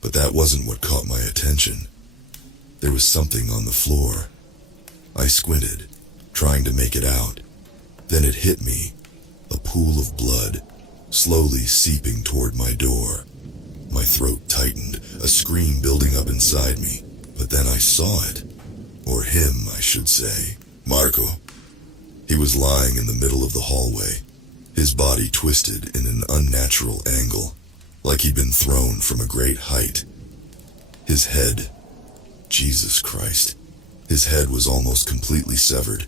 But that wasn't what caught my attention. There was something on the floor. I squinted, trying to make it out. Then it hit me, a pool of blood, slowly seeping toward my door. My throat tightened, a scream building up inside me, but then I saw it. Or him, I should say. Marco. He was lying in the middle of the hallway, his body twisted in an unnatural angle, like he'd been thrown from a great height. His head, Jesus Christ, his head was almost completely severed,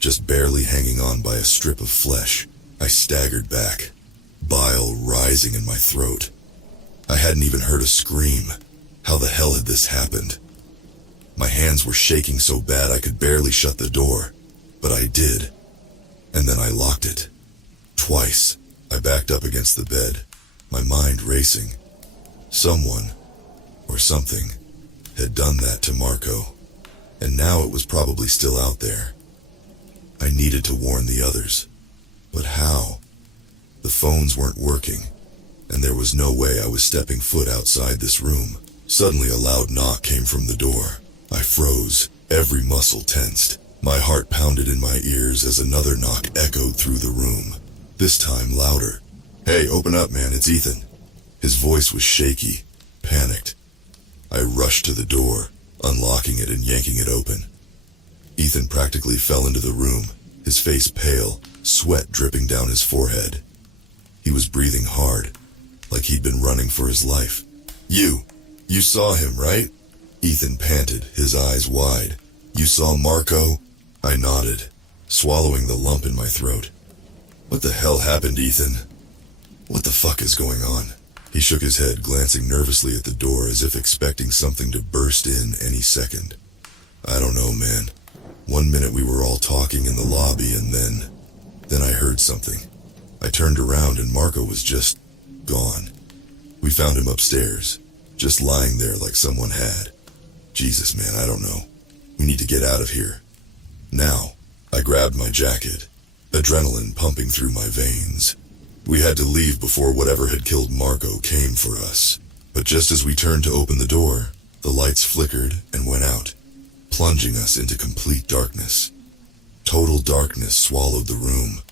just barely hanging on by a strip of flesh. I staggered back, bile rising in my throat. I hadn't even heard a scream. How the hell had this happened? My hands were shaking so bad I could barely shut the door, but I did. And then I locked it. Twice, I backed up against the bed, my mind racing. Someone, or something, had done that to Marco, and now it was probably still out there. I needed to warn the others, but how? The phones weren't working, and there was no way I was stepping foot outside this room. Suddenly a loud knock came from the door. I froze, every muscle tensed. My heart pounded in my ears as another knock echoed through the room, this time louder. "Hey, open up, man, it's Ethan." His voice was shaky, panicked. I rushed to the door, unlocking it and yanking it open. Ethan practically fell into the room, his face pale, sweat dripping down his forehead. He was breathing hard, like he'd been running for his life. You saw him, right?" Ethan panted, his eyes wide. "You saw Marco?" I nodded, swallowing the lump in my throat. "What the hell happened, Ethan? What the fuck is going on?" He shook his head, glancing nervously at the door as if expecting something to burst in any second. "I don't know, man. One minute we were all talking in the lobby and then I heard something. I turned around and Marco was just gone. We found him upstairs, just lying there like someone had. Jesus, man, I don't know. We need to get out of here. Now." I grabbed my jacket, adrenaline pumping through my veins. We had to leave before whatever had killed Marco came for us. But just as we turned to open the door, the lights flickered and went out, plunging us into complete darkness. Total darkness swallowed the room.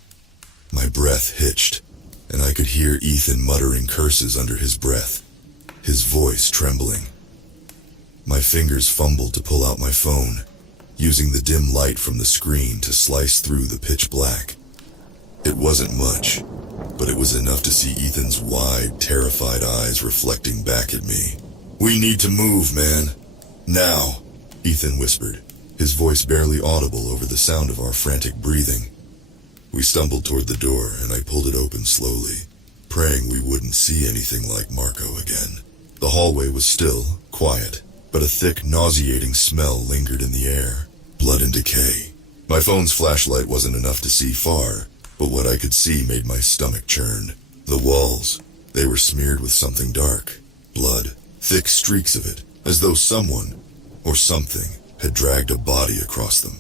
My breath hitched, and I could hear Ethan muttering curses under his breath, his voice trembling. My fingers fumbled to pull out my phone, using the dim light from the screen to slice through the pitch black. It wasn't much, but it was enough to see Ethan's wide, terrified eyes reflecting back at me. "We need to move, man. Now," Ethan whispered, his voice barely audible over the sound of our frantic breathing. We stumbled toward the door, and I pulled it open slowly, praying we wouldn't see anything like Marco again. The hallway was still, quiet, but a thick, nauseating smell lingered in the air. Blood and decay. My phone's flashlight wasn't enough to see far, but what I could see made my stomach churn. The walls, they were smeared with something dark. Blood, thick streaks of it, as though someone, or something, had dragged a body across them.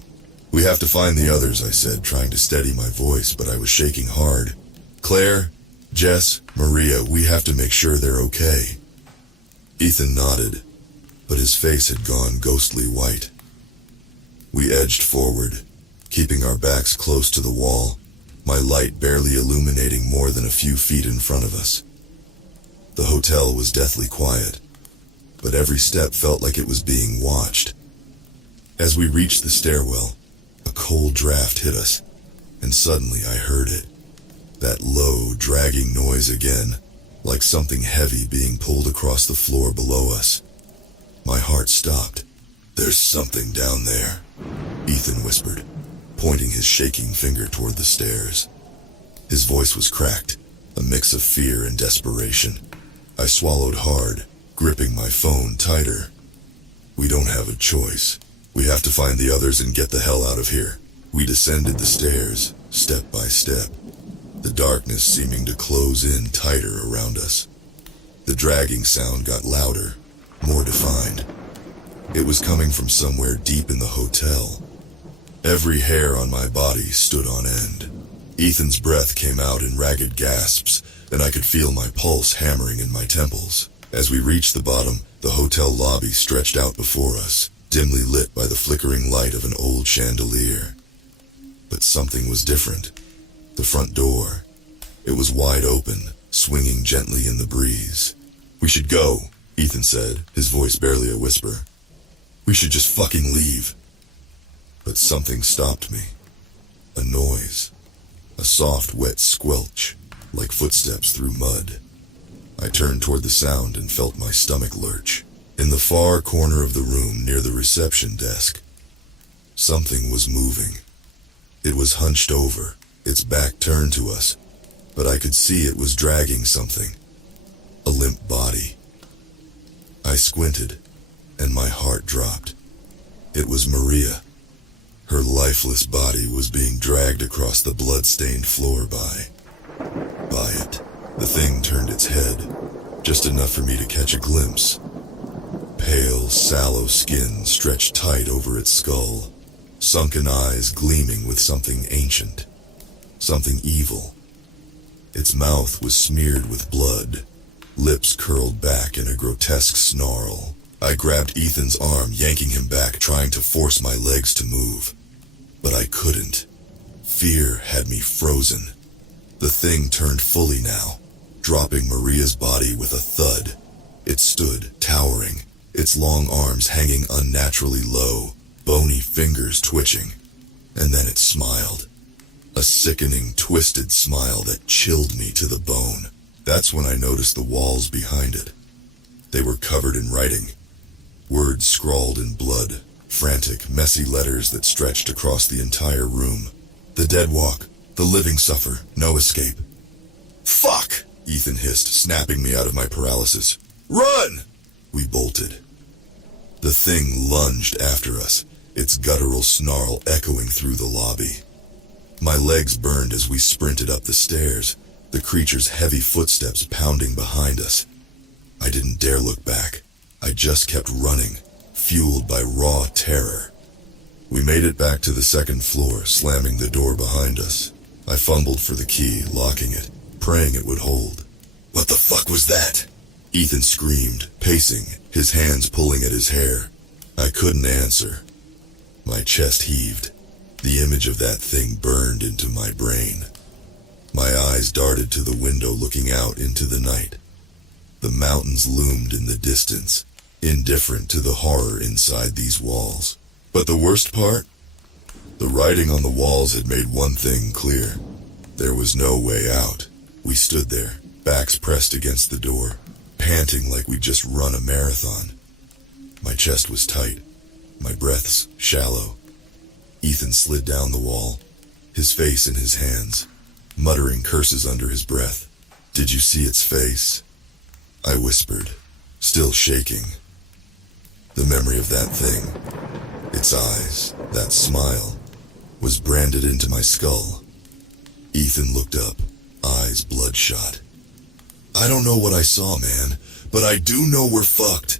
"We have to find the others," I said, trying to steady my voice, but I was shaking hard. "Claire, Jess, Maria, we have to make sure they're okay." Ethan nodded, but his face had gone ghostly white. We edged forward, keeping our backs close to the wall, my light barely illuminating more than a few feet in front of us. The hotel was deathly quiet, but every step felt like it was being watched. As we reached the stairwell, a cold draft hit us, and suddenly I heard it. That low, dragging noise again, like something heavy being pulled across the floor below us. My heart stopped. "There's something down there," Ethan whispered, pointing his shaking finger toward the stairs. His voice was cracked, a mix of fear and desperation. I swallowed hard, gripping my phone tighter. "We don't have a choice. We have to find the others and get the hell out of here." We descended the stairs, step by step, the darkness seeming to close in tighter around us. The dragging sound got louder, more defined. It was coming from somewhere deep in the hotel. Every hair on my body stood on end. Ethan's breath came out in ragged gasps, and I could feel my pulse hammering in my temples. As we reached the bottom, the hotel lobby stretched out before us, dimly lit by the flickering light of an old chandelier. But something was different. The front door. It was wide open, swinging gently in the breeze. "We should go," Ethan said, his voice barely a whisper. "We should just fucking leave." But something stopped me. A noise. A soft, wet squelch, like footsteps through mud. I turned toward the sound and felt my stomach lurch. In the far corner of the room near the reception desk, something was moving. It was hunched over, its back turned to us, but I could see it was dragging something. A limp body. I squinted, and my heart dropped. It was Maria. Her lifeless body was being dragged across the blood-stained floor by it. The thing turned its head, just enough for me to catch a glimpse. Pale, sallow skin stretched tight over its skull, sunken eyes gleaming with something ancient, something evil. Its mouth was smeared with blood, lips curled back in a grotesque snarl. I grabbed Ethan's arm, yanking him back, trying to force my legs to move. But I couldn't. Fear had me frozen. The thing turned fully now, dropping Maria's body with a thud. It stood, towering, its long arms hanging unnaturally low, bony fingers twitching. And then it smiled. A sickening, twisted smile that chilled me to the bone. That's when I noticed the walls behind it. They were covered in writing. Words scrawled in blood, frantic, messy letters that stretched across the entire room. The dead walk, the living suffer, no escape. "Fuck!" Ethan hissed, snapping me out of my paralysis. "Run!" We bolted. The thing lunged after us, its guttural snarl echoing through the lobby. My legs burned as we sprinted up the stairs, the creature's heavy footsteps pounding behind us. I didn't dare look back. I just kept running, fueled by raw terror. We made it back to the second floor, slamming the door behind us. I fumbled for the key, locking it, praying it would hold. "What the fuck was that?" Ethan screamed, pacing, his hands pulling at his hair. I couldn't answer. My chest heaved. The image of that thing burned into my brain. My eyes darted to the window looking out into the night. The mountains loomed in the distance, indifferent to the horror inside these walls. But the worst part? The writing on the walls had made one thing clear. There was no way out. We stood there, backs pressed against the door, panting like we'd just run a marathon. My chest was tight, my breaths shallow. Ethan slid down the wall, his face in his hands, muttering curses under his breath. "Did you see its face?" I whispered, still shaking. The memory of that thing, its eyes, that smile, was branded into my skull. Ethan looked up, eyes bloodshot. "I don't know what I saw, man, but I do know we're fucked."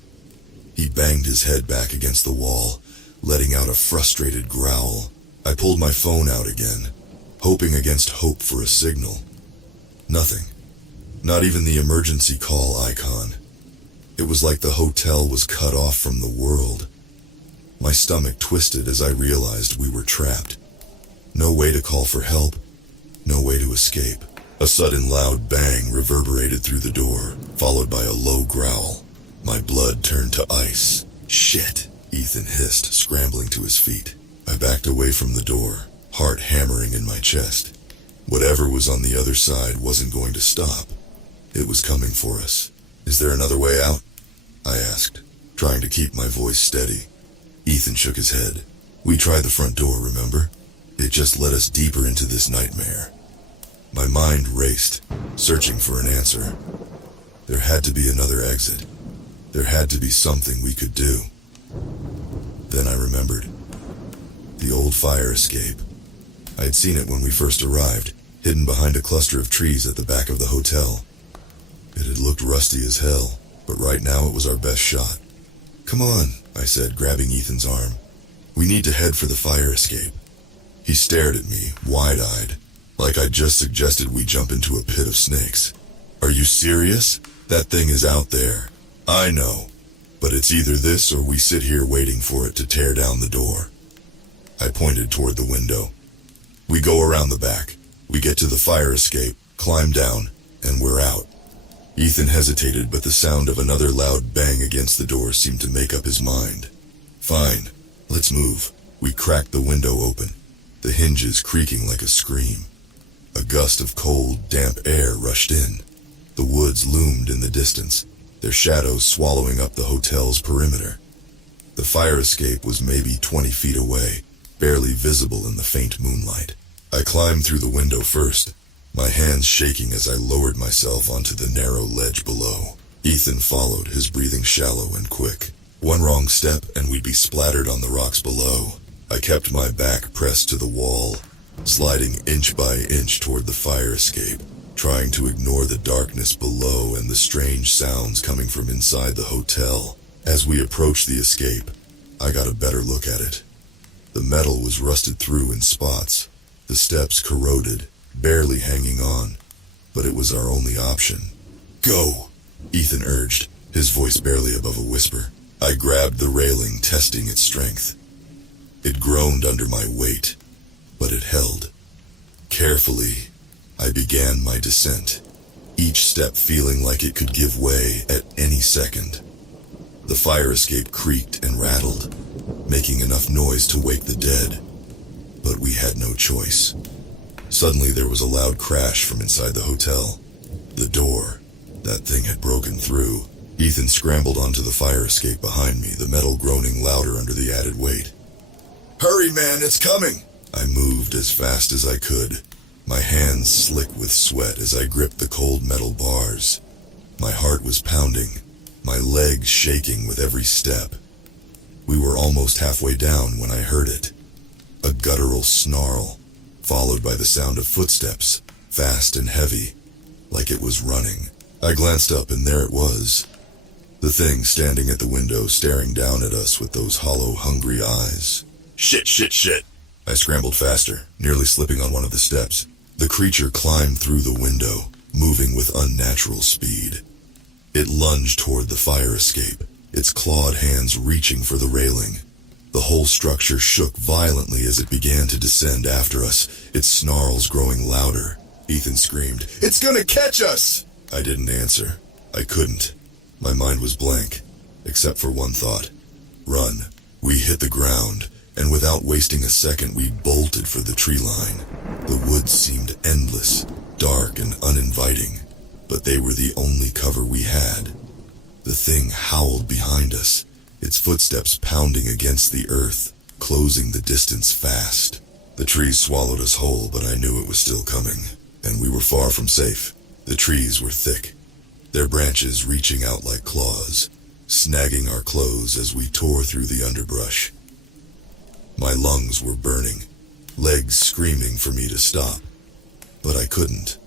He banged his head back against the wall, letting out a frustrated growl. I pulled my phone out again, hoping against hope for a signal. Nothing. Not even the emergency call icon. It was like the hotel was cut off from the world. My stomach twisted as I realized we were trapped. No way to call for help, no way to escape. A sudden loud bang reverberated through the door, followed by a low growl. My blood turned to ice. "Shit," Ethan hissed, scrambling to his feet. I backed away from the door, heart hammering in my chest. Whatever was on the other side wasn't going to stop. It was coming for us. "Is there another way out?" I asked, trying to keep my voice steady. Ethan shook his head. "We tried the front door, remember? It just led us deeper into this nightmare." My mind raced, searching for an answer. There had to be another exit. There had to be something we could do. Then I remembered. The old fire escape. I had seen it when we first arrived, hidden behind a cluster of trees at the back of the hotel. It had looked rusty as hell, but right now it was our best shot. "Come on," I said, grabbing Ethan's arm. "We need to head for the fire escape." He stared at me, wide-eyed, like I'd just suggested we jump into a pit of snakes. "Are you serious? That thing is out there." "I know, but it's either this or we sit here waiting for it to tear down the door." I pointed toward the window. We go around the back. We get to the fire escape, climb down, and we're out. Ethan hesitated, but the sound of another loud bang against the door seemed to make up his mind. Fine, let's move. We cracked the window open, the hinges creaking like a scream. A gust of cold, damp air rushed in. The woods loomed in the distance, their shadows swallowing up the hotel's perimeter. The fire escape was maybe 20 feet away, barely visible in the faint moonlight. I climbed through the window first, my hands shaking as I lowered myself onto the narrow ledge below. Ethan followed, his breathing shallow and quick. One wrong step and we'd be splattered on the rocks below. I kept my back pressed to the wall, sliding inch by inch toward the fire escape, trying to ignore the darkness below and the strange sounds coming from inside the hotel. As we approached the escape, I got a better look at it. The metal was rusted through in spots, the steps corroded, barely hanging on, but it was our only option. Go, Ethan urged, his voice barely above a whisper. I grabbed the railing, testing its strength. It groaned under my weight, but it held. Carefully, I began my descent, each step feeling like it could give way at any second. The fire escape creaked and rattled, making enough noise to wake the dead, but we had no choice. Suddenly there was a loud crash from inside the hotel. The door, that thing had broken through. Ethan scrambled onto the fire escape behind me, the metal groaning louder under the added weight. Hurry, man, it's coming! I moved as fast as I could, my hands slick with sweat as I gripped the cold metal bars. My heart was pounding, my legs shaking with every step. We were almost halfway down when I heard it. A guttural snarl, followed by the sound of footsteps, fast and heavy, like it was running. I glanced up and there it was. The thing standing at the window, staring down at us with those hollow, hungry eyes. Shit, shit, shit! I scrambled faster, nearly slipping on one of the steps. The creature climbed through the window, moving with unnatural speed. It lunged toward the fire escape, its clawed hands reaching for the railing. The whole structure shook violently as it began to descend after us, its snarls growing louder. Ethan screamed, "It's gonna catch us!" I didn't answer. I couldn't. My mind was blank, except for one thought. Run. We hit the ground, and without wasting a second, we bolted for the tree line. The woods seemed endless, dark and uninviting, but they were the only cover we had. The thing howled behind us, its footsteps pounding against the earth, closing the distance fast. The trees swallowed us whole, but I knew it was still coming, and we were far from safe. The trees were thick, their branches reaching out like claws, snagging our clothes as we tore through the underbrush. My lungs were burning, legs screaming for me to stop, but I couldn't.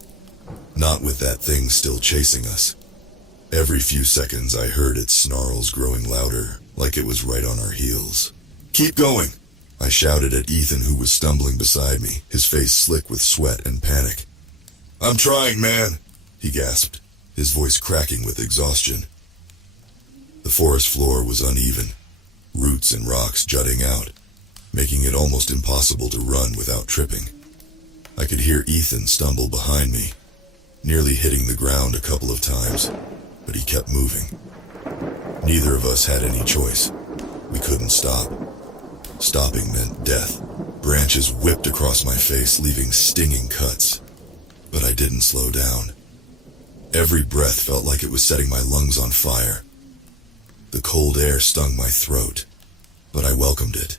Not with that thing still chasing us. Every few seconds I heard its snarls growing louder, like it was right on our heels. Keep going! I shouted at Ethan, who was stumbling beside me, his face slick with sweat and panic. I'm trying, man, he gasped, his voice cracking with exhaustion. The forest floor was uneven, roots and rocks jutting out, making it almost impossible to run without tripping. I could hear Ethan stumble behind me, nearly hitting the ground a couple of times, but he kept moving. Neither of us had any choice. We couldn't stop. Stopping meant death. Branches whipped across my face, leaving stinging cuts. But I didn't slow down. Every breath felt like it was setting my lungs on fire. The cold air stung my throat, but I welcomed it.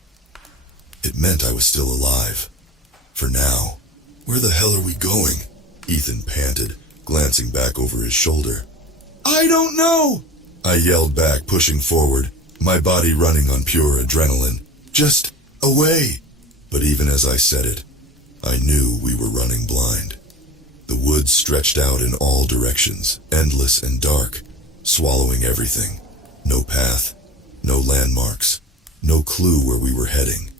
It meant I was still alive. For now. Where the hell are we going? Ethan panted, glancing back over his shoulder. I don't know! I yelled back, pushing forward, my body running on pure adrenaline. Just away! But even as I said it, I knew we were running blind. The woods stretched out in all directions, endless and dark, swallowing everything. No path, no landmarks, no clue where we were heading.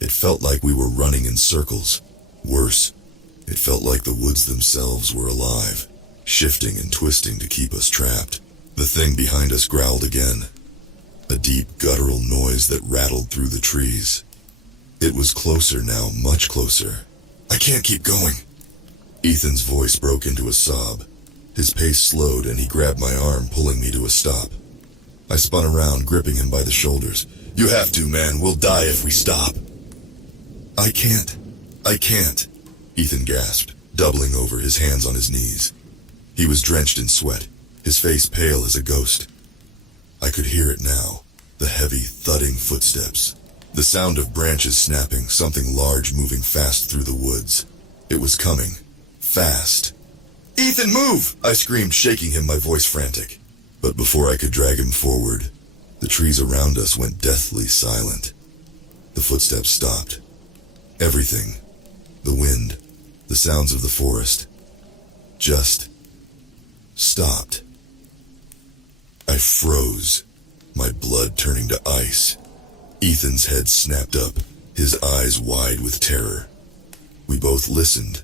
It felt like we were running in circles. Worse, it felt like the woods themselves were alive, shifting and twisting to keep us trapped. The thing behind us growled again, a deep guttural noise that rattled through the trees. It was closer now, much closer, I can't keep going. Ethan's voice broke into a sob. His pace slowed and he grabbed my arm, pulling me to a stop. I spun around, gripping him by the shoulders. You have to, man. We'll die if we stop. I can't. Ethan gasped, doubling over, his hands on his knees. He was drenched in sweat, his face pale as a ghost. I could hear it now, the heavy, thudding footsteps. The sound of branches snapping, something large moving fast through the woods. It was coming. Fast. Ethan, move! I screamed, shaking him, my voice frantic. But before I could drag him forward, the trees around us went deathly silent. The footsteps stopped. Everything, the wind, the sounds of the forest, just stopped. I froze, my blood turning to ice. Ethan's head snapped up, his eyes wide with terror. We both listened,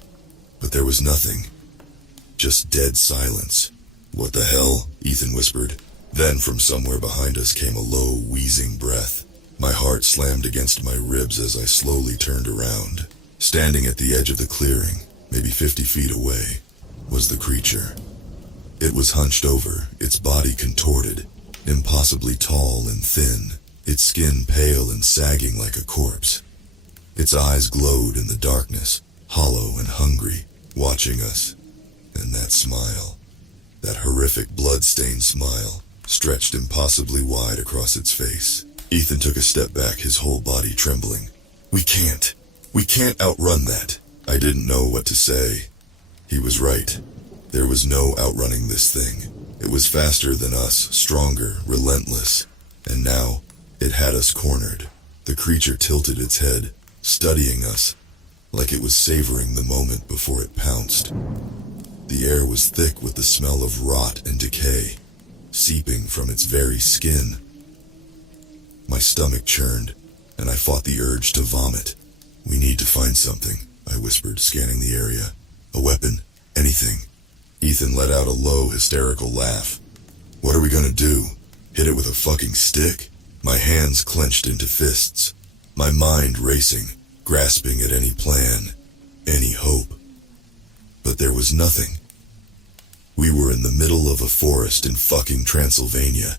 but there was nothing. Just dead silence. What the hell? Ethan whispered. Then from somewhere behind us came a low, wheezing breath. My heart slammed against my ribs as I slowly turned around. Standing at the edge of the clearing, maybe 50 feet away, was the creature. It was hunched over, its body contorted, impossibly tall and thin, its skin pale and sagging like a corpse. Its eyes glowed in the darkness, hollow and hungry, watching us. And that smile, that horrific blood-stained smile, stretched impossibly wide across its face. Ethan took a step back, his whole body trembling. We can't outrun that. I didn't know what to say. He was right. There was no outrunning this thing. It was faster than us, stronger, relentless. And now, it had us cornered. The creature tilted its head, studying us, like it was savoring the moment before it pounced. The air was thick with the smell of rot and decay, seeping from its very skin. My stomach churned, and I fought the urge to vomit. We need to find something, I whispered, scanning the area. A weapon, anything. Ethan let out a low, hysterical laugh. What are we gonna do? Hit it with a fucking stick? My hands clenched into fists, my mind racing, grasping at any plan, any hope. But there was nothing. We were in the middle of a forest in fucking Transylvania,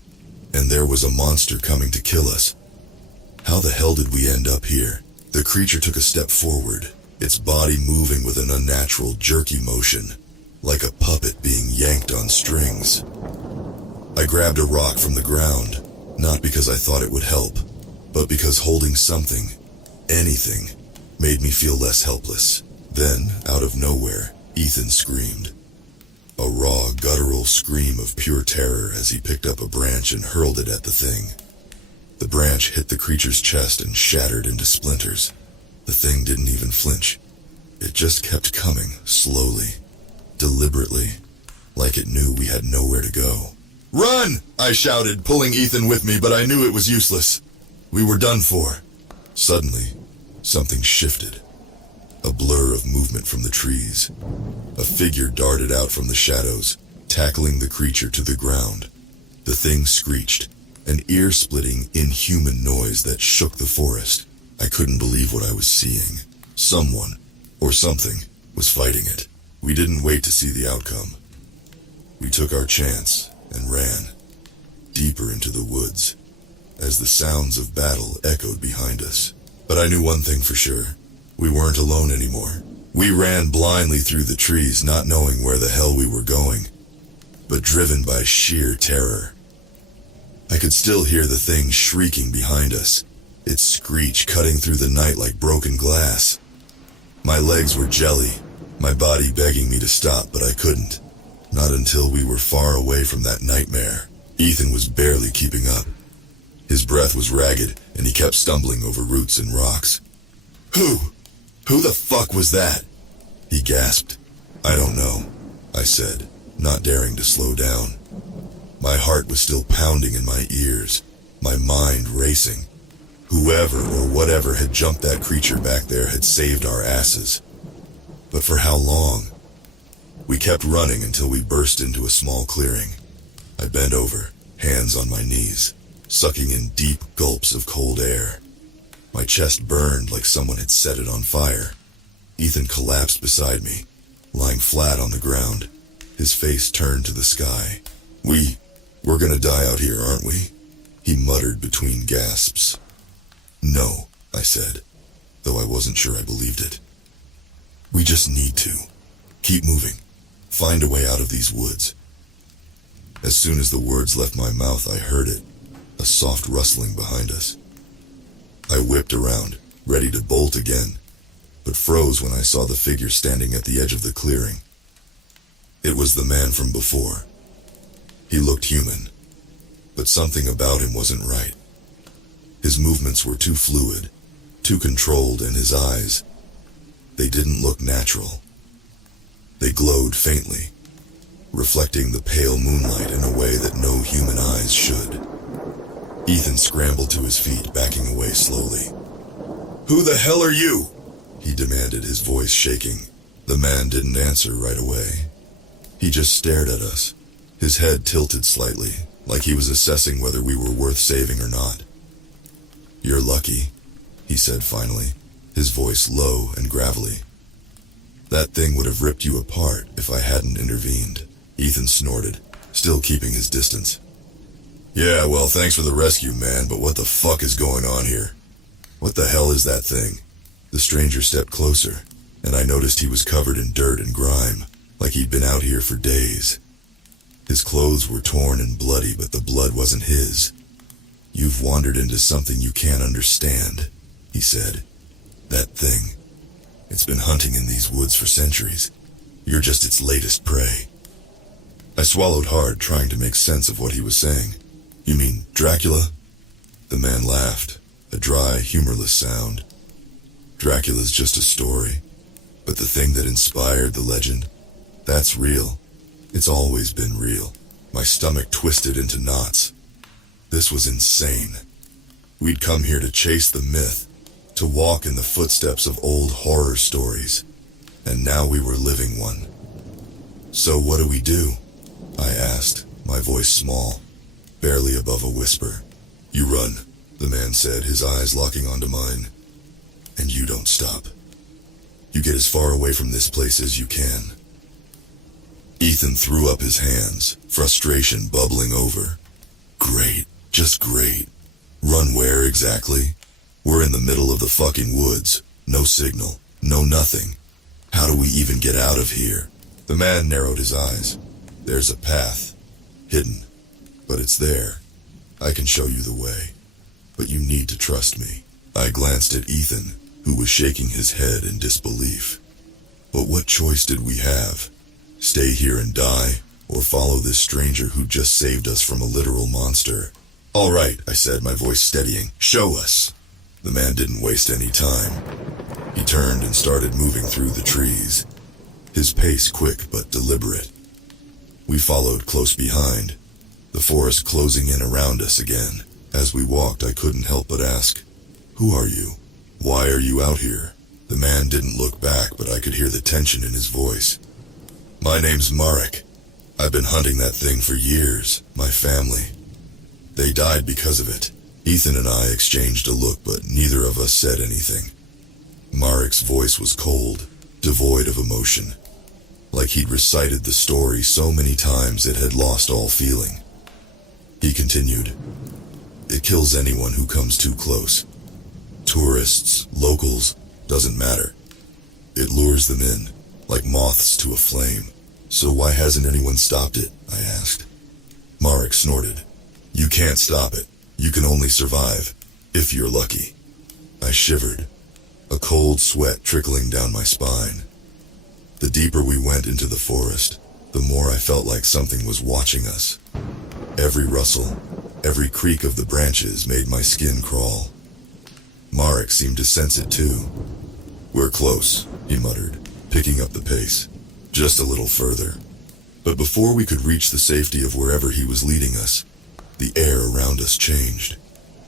and there was a monster coming to kill us. How the hell did we end up here? The creature took a step forward, its body moving with an unnatural, jerky motion, like a puppet being yanked on strings. I grabbed a rock from the ground, not because I thought it would help, but because holding something, anything, made me feel less helpless. Then, out of nowhere, Ethan screamed. A raw, guttural scream of pure terror as he picked up a branch and hurled it at the thing. The branch hit the creature's chest and shattered into splinters. The thing didn't even flinch. It just kept coming, slowly, deliberately, like it knew we had nowhere to go. Run! I shouted, pulling Ethan with me, but I knew it was useless. We were done for. Suddenly, something shifted. A blur of movement from the trees. A figure darted out from the shadows, tackling the creature to the ground. The thing screeched, an ear-splitting, inhuman noise that shook the forest. I couldn't believe what I was seeing. Someone, or something, was fighting it. We didn't wait to see the outcome. We took our chance and ran, deeper into the woods, as the sounds of battle echoed behind us. But I knew one thing for sure. We weren't alone anymore. We ran blindly through the trees, not knowing where the hell we were going, but driven by sheer terror. I could still hear the thing shrieking behind us, its screech cutting through the night like broken glass. My legs were jelly, my body begging me to stop, but I couldn't. Not until we were far away from that nightmare. Ethan was barely keeping up. His breath was ragged, and he kept stumbling over roots and rocks. Who the fuck was that? He gasped. I don't know, I said, not daring to slow down. My heart was still pounding in my ears, my mind racing. Whoever or whatever had jumped that creature back there had saved our asses. But for how long? We kept running until we burst into a small clearing. I bent over, hands on my knees, sucking in deep gulps of cold air. My chest burned like someone had set it on fire. Ethan collapsed beside me, lying flat on the ground, his face turned to the sky. We're gonna die out here, aren't we? He muttered between gasps. No, I said, though I wasn't sure I believed it. We just need to. Keep moving. Find a way out of these woods. As soon as the words left my mouth, I heard it, a soft rustling behind us. I whipped around, ready to bolt again, but froze when I saw the figure standing at the edge of the clearing. It was the man from before. He looked human, but something about him wasn't right. His movements were too fluid, too controlled, and his eyes, they didn't look natural. They glowed faintly, reflecting the pale moonlight in a way that no human eyes should. Ethan scrambled to his feet, backing away slowly. "Who the hell are you?" he demanded, his voice shaking. The man didn't answer right away. He just stared at us, his head tilted slightly, like he was assessing whether we were worth saving or not. "You're lucky," he said finally, his voice low and gravelly. "That thing would have ripped you apart if I hadn't intervened." Ethan snorted, still keeping his distance. "Yeah, well, thanks for the rescue, man, but what the fuck is going on here? What the hell is that thing?" The stranger stepped closer, and I noticed he was covered in dirt and grime, like he'd been out here for days. His clothes were torn and bloody, but the blood wasn't his. "You've wandered into something you can't understand," he said. "That thing, it's been hunting in these woods for centuries. You're just its latest prey." I swallowed hard, trying to make sense of what he was saying. "You mean Dracula?" The man laughed, a dry, humorless sound. "Dracula's just a story, but the thing that inspired the legend, that's real. It's always been real." My stomach twisted into knots. This was insane. We'd come here to chase the myth, to walk in the footsteps of old horror stories, and now we were living one. "So what do we do?" I asked, my voice small, barely above a whisper. "You run," the man said, his eyes locking onto mine. "And you don't stop. You get as far away from this place as you can." Ethan threw up his hands, frustration bubbling over. "Great, just great. Run where exactly? We're in the middle of the fucking woods. No signal, no nothing. How do we even get out of here?" The man narrowed his eyes. "There's a path. Hidden. But it's there. I can show you the way. But you need to trust me." I glanced at Ethan, who was shaking his head in disbelief. But what choice did we have? Stay here and die, or follow this stranger who just saved us from a literal monster? "All right," I said, my voice steadying. "Show us." The man didn't waste any time. He turned and started moving through the trees, his pace quick but deliberate. We followed close behind, the forest closing in around us again. As we walked, I couldn't help but ask, "Who are you? Why are you out here?" The man didn't look back, but I could hear the tension in his voice. "My name's Marek. I've been hunting that thing for years. My family. They died because of it." Ethan and I exchanged a look, but neither of us said anything. Marek's voice was cold, devoid of emotion, like he'd recited the story so many times it had lost all feeling. He continued, "It kills anyone who comes too close. Tourists, locals, doesn't matter. It lures them in, like moths to a flame." "So why hasn't anyone stopped it?" I asked. Marek snorted. "You can't stop it. You can only survive, if you're lucky." I shivered, a cold sweat trickling down my spine. The deeper we went into the forest, the more I felt like something was watching us. Every rustle, every creak of the branches made my skin crawl. Marek seemed to sense it too. "We're close," he muttered, picking up the pace. "Just a little further." But before we could reach the safety of wherever he was leading us, the air around us changed.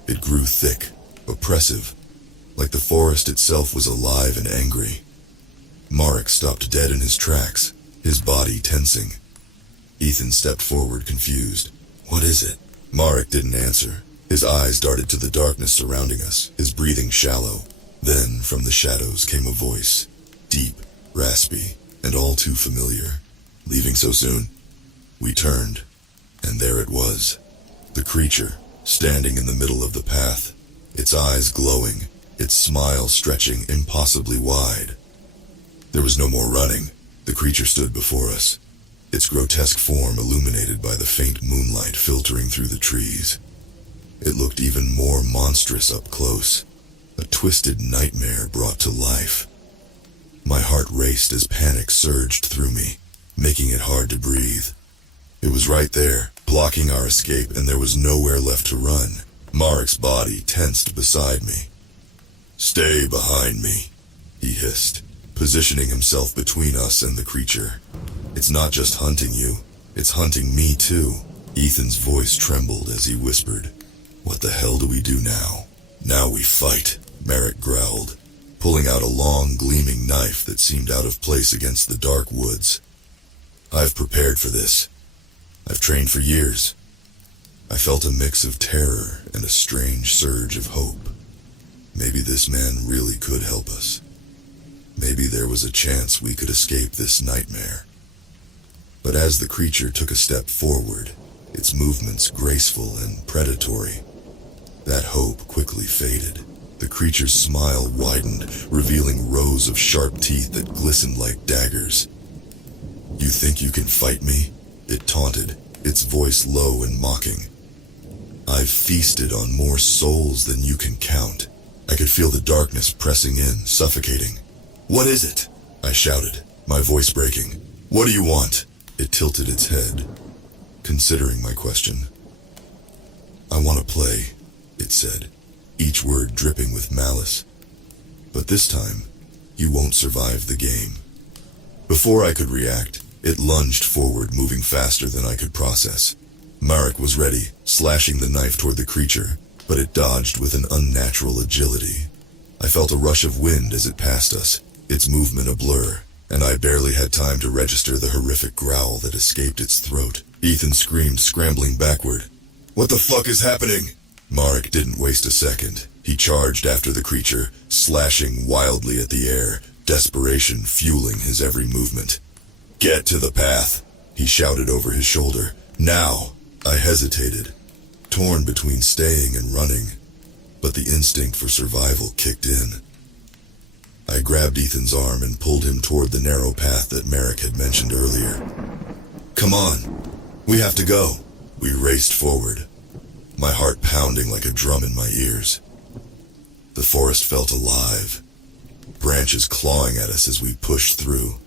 It grew thick, oppressive, like the forest itself was alive and angry. Marek stopped dead in his tracks, his body tensing. Ethan stepped forward, confused. "What is it?" Marek didn't answer. His eyes darted to the darkness surrounding us, his breathing shallow. Then, from the shadows came a voice. deep, raspy, and all too familiar. Leaving so soon? We turned, and there it was. The creature, standing in the middle of the path, its eyes glowing, its smile stretching impossibly wide. There was no more running. The creature stood before us, its grotesque form illuminated by the faint moonlight filtering through the trees. It looked even more monstrous up close, a twisted nightmare brought to life. My heart raced as panic surged through me, making it hard to breathe. It was right there, blocking our escape, and there was nowhere left to run. Marek's body tensed beside me. "Stay behind me," he hissed, positioning himself between us and the creature. "It's not just hunting you, it's hunting me too." Ethan's voice trembled as he whispered, "What the hell do we do now?" "Now we fight," Marek growled, pulling out a long, gleaming knife that seemed out of place against the dark woods. "I've prepared for this. I've trained for years." I felt a mix of terror and a strange surge of hope. Maybe this man really could help us. Maybe there was a chance we could escape this nightmare. But as the creature took a step forward, its movements graceful and predatory, that hope quickly faded. The creature's smile widened, revealing rows of sharp teeth that glistened like daggers. "You think you can fight me?" it taunted, its voice low and mocking. "I've feasted on more souls than you can count." I could feel the darkness pressing in, suffocating. "What is it?" I shouted, my voice breaking. "What do you want?" It tilted its head, considering my question. "I want to play," it said, each word dripping with malice. "But this time, you won't survive the game." Before I could react, it lunged forward, moving faster than I could process. Marek was ready, slashing the knife toward the creature, but it dodged with an unnatural agility. I felt a rush of wind as it passed us, its movement a blur, and I barely had time to register the horrific growl that escaped its throat. Ethan screamed, scrambling backward. "What the fuck is happening?" Marek didn't waste a second. He charged after the creature, slashing wildly at the air, desperation fueling his every movement. "Get to the path," he shouted over his shoulder. "Now!" I hesitated, torn between staying and running, but the instinct for survival kicked in. I grabbed Ethan's arm and pulled him toward the narrow path that Marek had mentioned earlier. "Come on, we have to go." We raced forward, my heart pounding like a drum in my ears. The forest felt alive, branches clawing at us as we pushed through,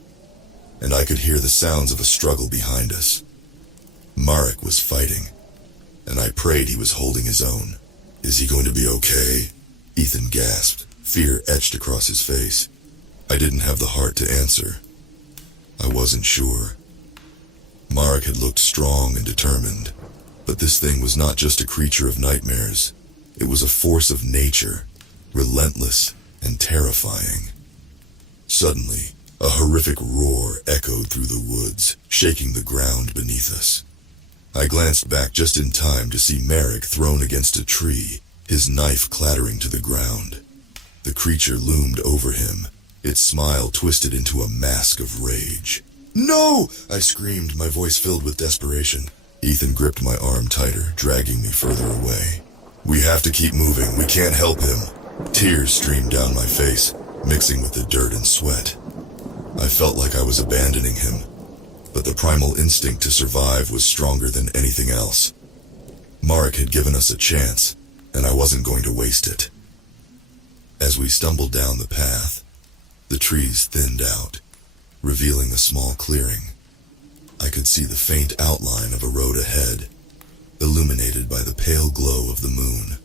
and I could hear the sounds of a struggle behind us. Marek was fighting, and I prayed he was holding his own. "Is he going to be okay?" Ethan gasped, fear etched across his face. I didn't have the heart to answer. I wasn't sure. Marek had looked strong and determined, but this thing was not just a creature of nightmares. It was a force of nature, relentless and terrifying. Suddenly, a horrific roar echoed through the woods, shaking the ground beneath us. I glanced back just in time to see Marek thrown against a tree, his knife clattering to the ground. The creature loomed over him, its smile twisted into a mask of rage. "No!" I screamed, my voice filled with desperation. Ethan gripped my arm tighter, dragging me further away. "We have to keep moving, we can't help him." Tears streamed down my face, mixing with the dirt and sweat. I felt like I was abandoning him, but the primal instinct to survive was stronger than anything else. Marek had given us a chance, and I wasn't going to waste it. As we stumbled down the path, the trees thinned out, revealing a small clearing. I could see the faint outline of a road ahead, illuminated by the pale glow of the moon.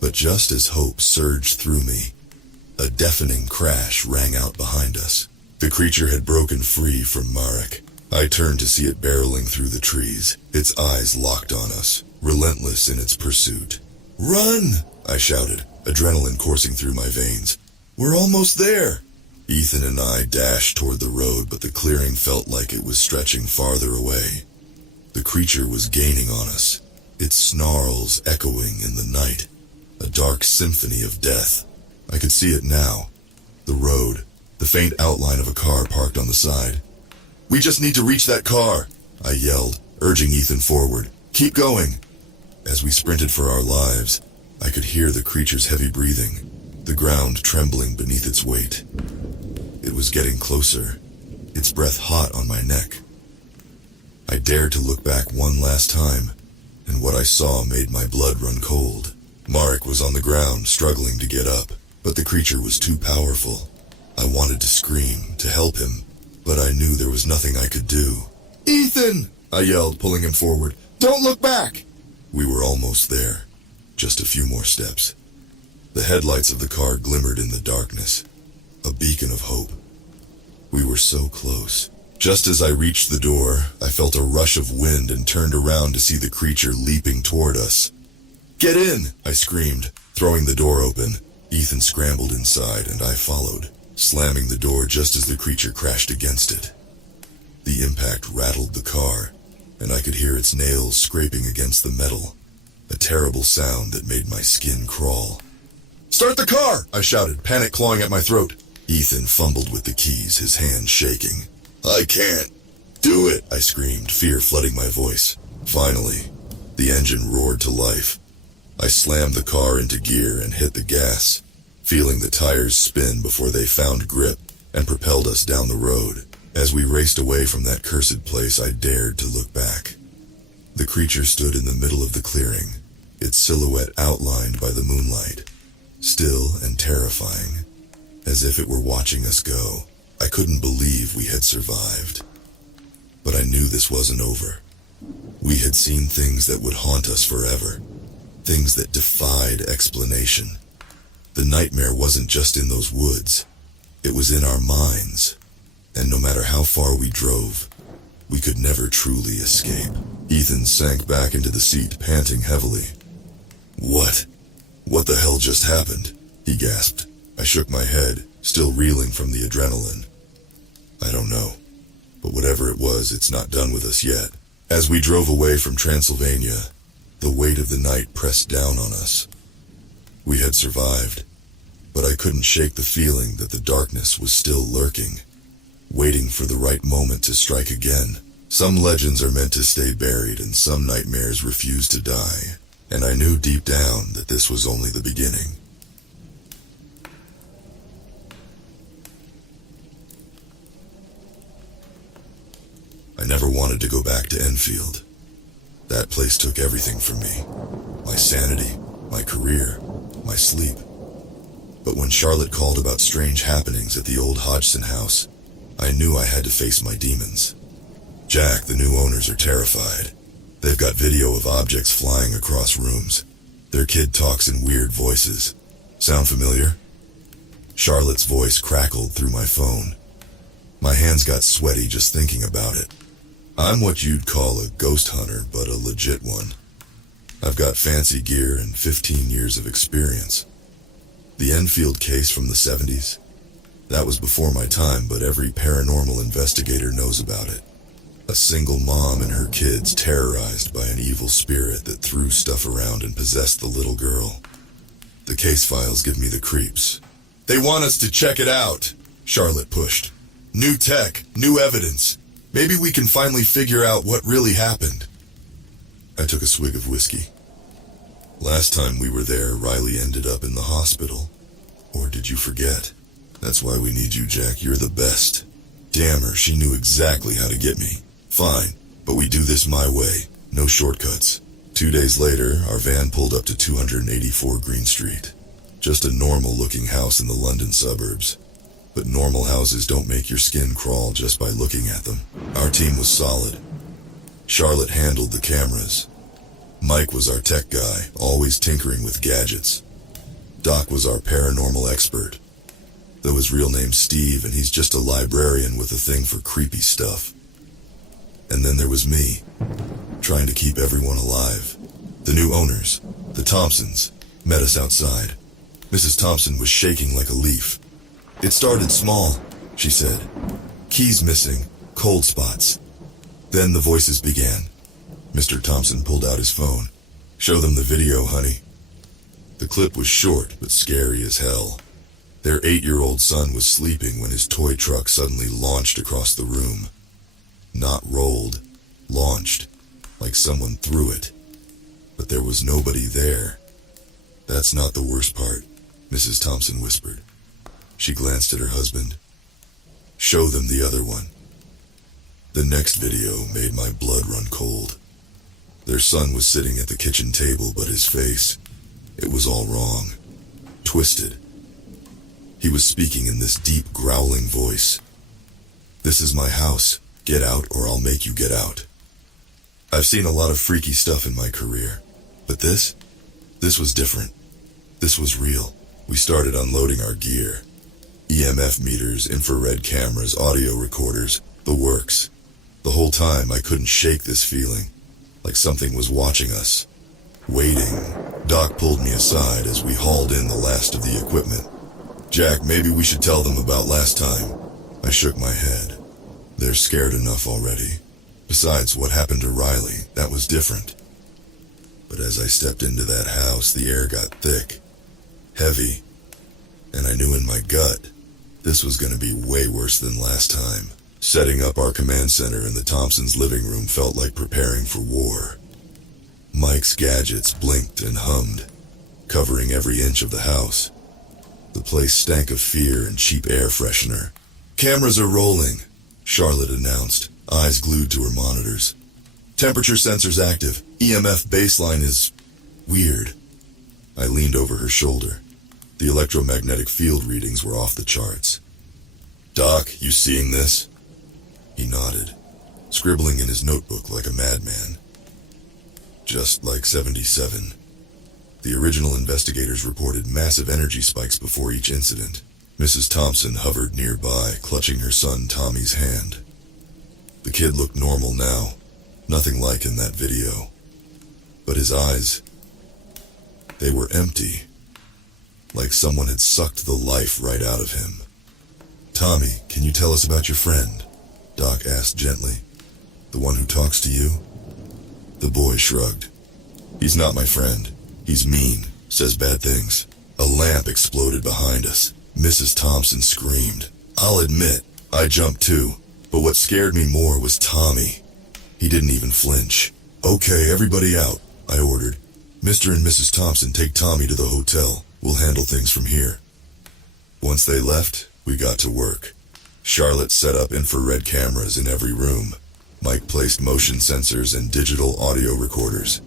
But just as hope surged through me, a deafening crash rang out behind us. The creature had broken free from Marek. I turned to see it barreling through the trees, its eyes locked on us, relentless in its pursuit. "Run!" I shouted, adrenaline coursing through my veins. "We're almost there!" Ethan and I dashed toward the road, but the clearing felt like it was stretching farther away. The creature was gaining on us, its snarls echoing in the night, a dark symphony of death. I could see it now, the road, the faint outline of a car parked on the side. "We just need to reach that car," I yelled, urging Ethan forward. "Keep going." As we sprinted for our lives, I could hear the creature's heavy breathing, the ground trembling beneath its weight. It was getting closer, its breath hot on my neck. I dared to look back one last time, and what I saw made my blood run cold. Marek was on the ground, struggling to get up, but the creature was too powerful. I wanted to scream, to help him, but I knew there was nothing I could do. "Ethan!" I yelled, pulling him forward. "Don't look back!" We were almost there. Just a few more steps. The headlights of the car glimmered in the darkness, a beacon of hope. We were so close. Just as I reached the door, I felt a rush of wind and turned around to see the creature leaping toward us. "Get in!" I screamed, throwing the door open. Ethan scrambled inside and I followed, slamming the door just as the creature crashed against it. The impact rattled the car, and I could hear its nails scraping against the metal, a terrible sound that made my skin crawl. "Start the car!" I shouted, panic clawing at my throat. Ethan fumbled with the keys, his hands shaking. "I can't do it," I screamed, fear flooding my voice. Finally, the engine roared to life. I slammed the car into gear and hit the gas, feeling the tires spin before they found grip and propelled us down the road. As we raced away from that cursed place, I dared to look back. The creature stood in the middle of the clearing, its silhouette outlined by the moonlight, still and terrifying, as if it were watching us go. I couldn't believe we had survived. But I knew this wasn't over. We had seen things that would haunt us forever, things that defied explanation. The nightmare wasn't just in those woods, it was in our minds. And no matter how far we drove, we could never truly escape. Ethan sank back into the seat, panting heavily. What the hell just happened?" he gasped. I shook my head, still reeling from the adrenaline. "I don't know, but whatever it was, it's not done with us yet." As we drove away from Transylvania, the weight of the night pressed down on us. We had survived, but I couldn't shake the feeling that the darkness was still lurking, waiting for the right moment to strike again. Some legends are meant to stay buried and some nightmares refuse to die, and I knew deep down that this was only the beginning. I never wanted to go back to Enfield. That place took everything from me. My sanity, my career, my sleep. But when Charlotte called about strange happenings at the old Hodgson house, I knew I had to face my demons. Jack, the new owners, are terrified. They've got video of objects flying across rooms. Their kid talks in weird voices. Sound familiar? Charlotte's voice crackled through my phone. My hands got sweaty just thinking about it. I'm what you'd call a ghost hunter, but a legit one. I've got fancy gear and 15 years of experience. The Enfield case from the 70s? That was before my time, but every paranormal investigator knows about it. A single mom and her kids terrorized by an evil spirit that threw stuff around and possessed the little girl. The case files give me the creeps. "They want us to check it out," Charlotte pushed. "New tech, new evidence. Maybe we can finally figure out what really happened." I took a swig of whiskey. Last time we were there, Riley ended up in the hospital. Or did you forget? That's why we need you, Jack. You're the best. Damn her, she knew exactly how to get me. Fine, but we do this my way. No shortcuts. 2 days later, our van pulled up to 284 Green Street. Just a normal-looking house in the London suburbs. But normal houses don't make your skin crawl just by looking at them. Our team was solid. Charlotte handled the cameras. Mike was our tech guy, always tinkering with gadgets. Doc was our paranormal expert. Though his real name's Steve, and he's just a librarian with a thing for creepy stuff. And then there was me, trying to keep everyone alive. The new owners, the Thompsons, met us outside. Mrs. Thompson was shaking like a leaf. "It started small," she said. "Keys missing, cold spots." Then the voices began. Mr. Thompson pulled out his phone. "Show them the video, honey." The clip was short but scary as hell. Their 8-year-old son was sleeping when his toy truck suddenly launched across the room. Not rolled, launched, like someone threw it. But there was nobody there. That's not the worst part, Mrs. Thompson whispered. She glanced at her husband. Show them the other one. The next video made my blood run cold. Their son was sitting at the kitchen table, but his face, it was all wrong. Twisted. He was speaking in this deep, growling voice. This is my house. Get out or I'll make you get out. I've seen a lot of freaky stuff in my career, but this was different. This was real. We started unloading our gear. EMF meters, infrared cameras, audio recorders, the works. The whole time I couldn't shake this feeling, like something was watching us. Waiting. Doc pulled me aside as we hauled in the last of the equipment. Jack, maybe we should tell them about last time. I shook my head. They're scared enough already. Besides, what happened to Riley, that was different. But as I stepped into that house, the air got thick, heavy, and I knew in my gut, this was going to be way worse than last time. Setting up our command center in the Thompsons' living room felt like preparing for war. Mike's gadgets blinked and hummed, covering every inch of the house. The place stank of fear and cheap air freshener. Cameras are rolling, Charlotte announced, eyes glued to her monitors. Temperature sensors active. EMF baseline is weird. I leaned over her shoulder. The electromagnetic field readings were off the charts. Doc, you seeing this? He nodded, scribbling in his notebook like a madman. Just like 77. The original investigators reported massive energy spikes before each incident. Mrs. Thompson hovered nearby, clutching her son Tommy's hand. The kid looked normal now, nothing like in that video. But his eyes, they were empty, like someone had sucked the life right out of him. Tommy, can you tell us about your friend? Doc asked gently. The one who talks to you? The boy shrugged. He's not my friend. He's mean, says bad things. A lamp exploded behind us. Mrs. Thompson screamed. I'll admit, I jumped too, but what scared me more was Tommy. He didn't even flinch. Okay, everybody out, I ordered. Mr. and Mrs. Thompson take Tommy to the hotel. We'll handle things from here. Once they left, we got to work. Charlotte set up infrared cameras in every room. Mike placed motion sensors and digital audio recorders.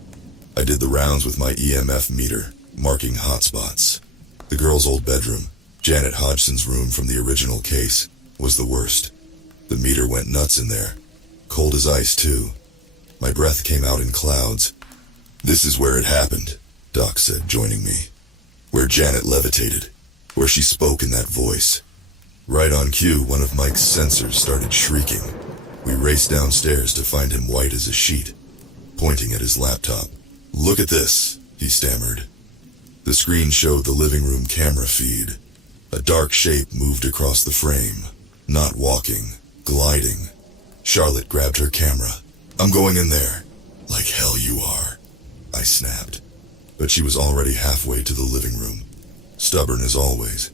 I did the rounds with my EMF meter, marking hotspots. The girl's old bedroom, Janet Hodgson's room from the original case, was the worst. The meter went nuts in there. Cold as ice, too. My breath came out in clouds. This is where it happened, Doc said, joining me. Where Janet levitated. Where she spoke in that voice. Right on cue, one of Mike's sensors started shrieking. We raced downstairs to find him white as a sheet, pointing at his laptop. Look at this, he stammered. The screen showed the living room camera feed. A dark shape moved across the frame. Not walking, gliding. Charlotte grabbed her camera. I'm going in there. Like hell you are, I snapped. But she was already halfway to the living room. Stubborn as always.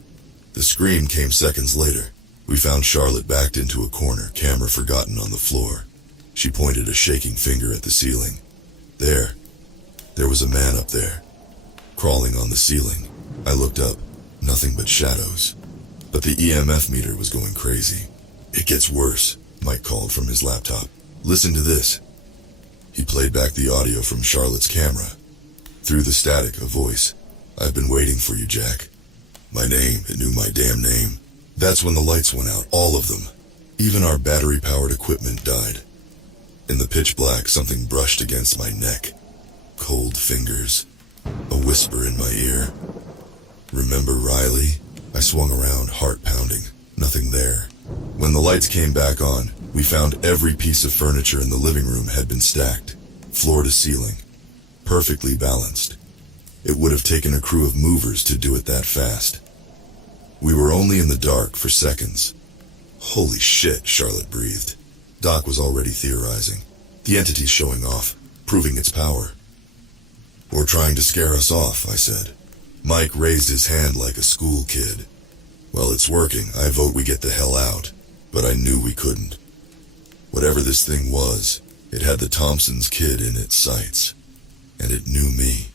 The scream came seconds later. We found Charlotte backed into a corner, camera forgotten on the floor. She pointed a shaking finger at the ceiling. There was a man up there, crawling on the ceiling. I looked up, nothing but shadows. But the EMF meter was going crazy. It gets worse, Mike called from his laptop. Listen to this. He played back the audio from Charlotte's camera. Through the static, a voice. I've been waiting for you, Jack. My name, it knew my damn name. That's when the lights went out, all of them. Even our battery-powered equipment died. In the pitch black, something brushed against my neck. Cold fingers. A whisper in my ear. Remember Riley? I swung around, heart pounding. Nothing there. When the lights came back on, we found every piece of furniture in the living room had been stacked, floor to ceiling, perfectly balanced. It would have taken a crew of movers to do it that fast. We were only in the dark for seconds. Holy shit, Charlotte breathed. Doc was already theorizing. The entity's showing off, proving its power. Or trying to scare us off, I said. Mike raised his hand like a school kid. Well, it's working. I vote we get the hell out. But I knew we couldn't. Whatever this thing was, it had the Thompsons' kid in its sights. And it knew me.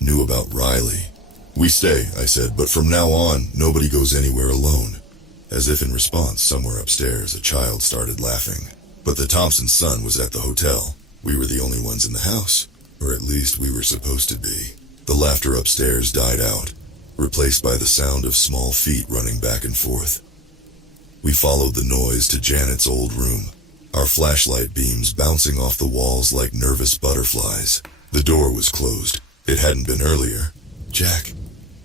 Knew about Riley. We stay, I said, but from now on, nobody goes anywhere alone. As if in response, somewhere upstairs, a child started laughing. But the Thompsons' son was at the hotel. We were the only ones in the house. Or at least we were supposed to be. The laughter upstairs died out, replaced by the sound of small feet running back and forth. We followed the noise to Janet's old room, our flashlight beams bouncing off the walls like nervous butterflies. The door was closed. It hadn't been earlier. Jack.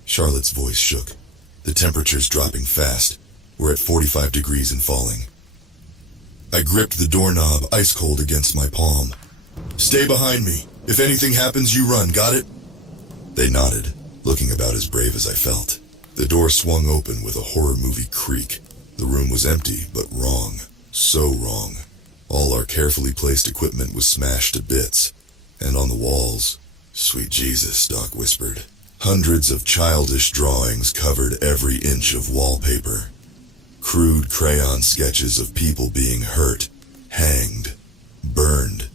Charlotte's voice shook. The temperature's dropping fast. We're at 45 degrees and falling. I gripped the doorknob ice cold against my palm. Stay behind me. If anything happens, you run, got it? They nodded, looking about as brave as I felt. The door swung open with a horror movie creak. The room was empty, but wrong. So wrong. All our carefully placed equipment was smashed to bits. And on the walls, sweet Jesus, Doc whispered, hundreds of childish drawings covered every inch of wallpaper. Crude crayon sketches of people being hurt, hanged, burned.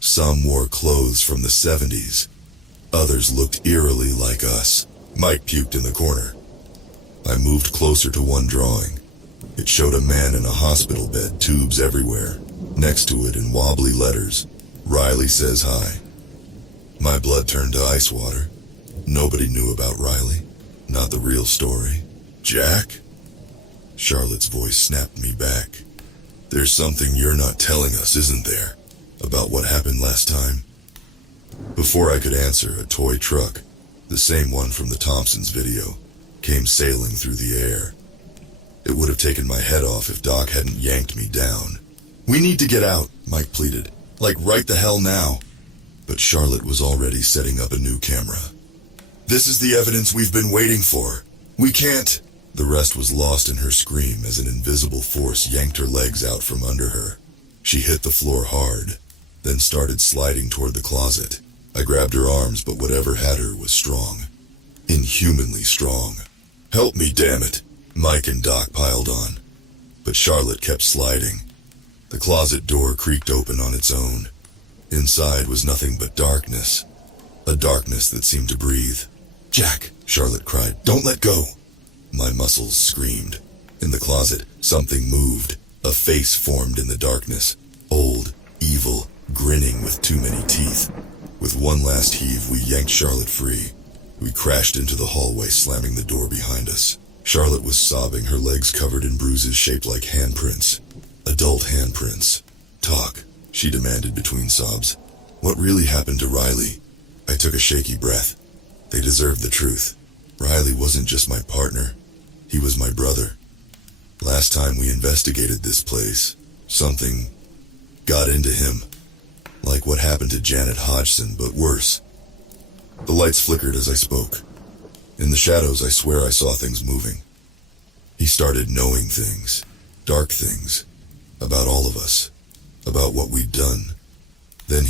Some wore clothes from the 70s. Others looked eerily like us. Mike puked in the corner. I moved closer to one drawing. It showed a man in a hospital bed, tubes everywhere. Next to it in wobbly letters, Riley says hi. My blood turned to ice water. Nobody knew about Riley. Not the real story. Jack? Charlotte's voice snapped me back. There's something you're not telling us, isn't there? About what happened last time? Before I could answer, a toy truck, the same one from the Thompsons video, came sailing through the air. It would have taken my head off if Doc hadn't yanked me down. We need to get out, Mike pleaded. Like right the hell now. But Charlotte was already setting up a new camera. This is the evidence we've been waiting for. We can't. The rest was lost in her scream as an invisible force yanked her legs out from under her. She hit the floor hard, then started sliding toward the closet. I grabbed her arms, but whatever had her was strong. Inhumanly strong. Help me, damn it. Mike and Doc piled on. But Charlotte kept sliding. The closet door creaked open on its own. Inside was nothing but darkness. A darkness that seemed to breathe. Jack, Charlotte cried, don't let go. My muscles screamed. In the closet, something moved. A face formed in the darkness. Old, evil, grinning with too many teeth. With one last heave, we yanked Charlotte free. We crashed into the hallway, slamming the door behind us. Charlotte was sobbing, her legs covered in bruises shaped like handprints. Adult handprints. Talk, she demanded between sobs. What really happened to Riley? I took a shaky breath. They deserved the truth. Riley wasn't just my partner. He was my brother. Last time we investigated this place, something got into him. Like what happened to Janet Hodgson, but worse. The lights flickered as I spoke. In the shadows, I swear I saw things moving. He started knowing things, dark things, about all of us, about what we'd done. Then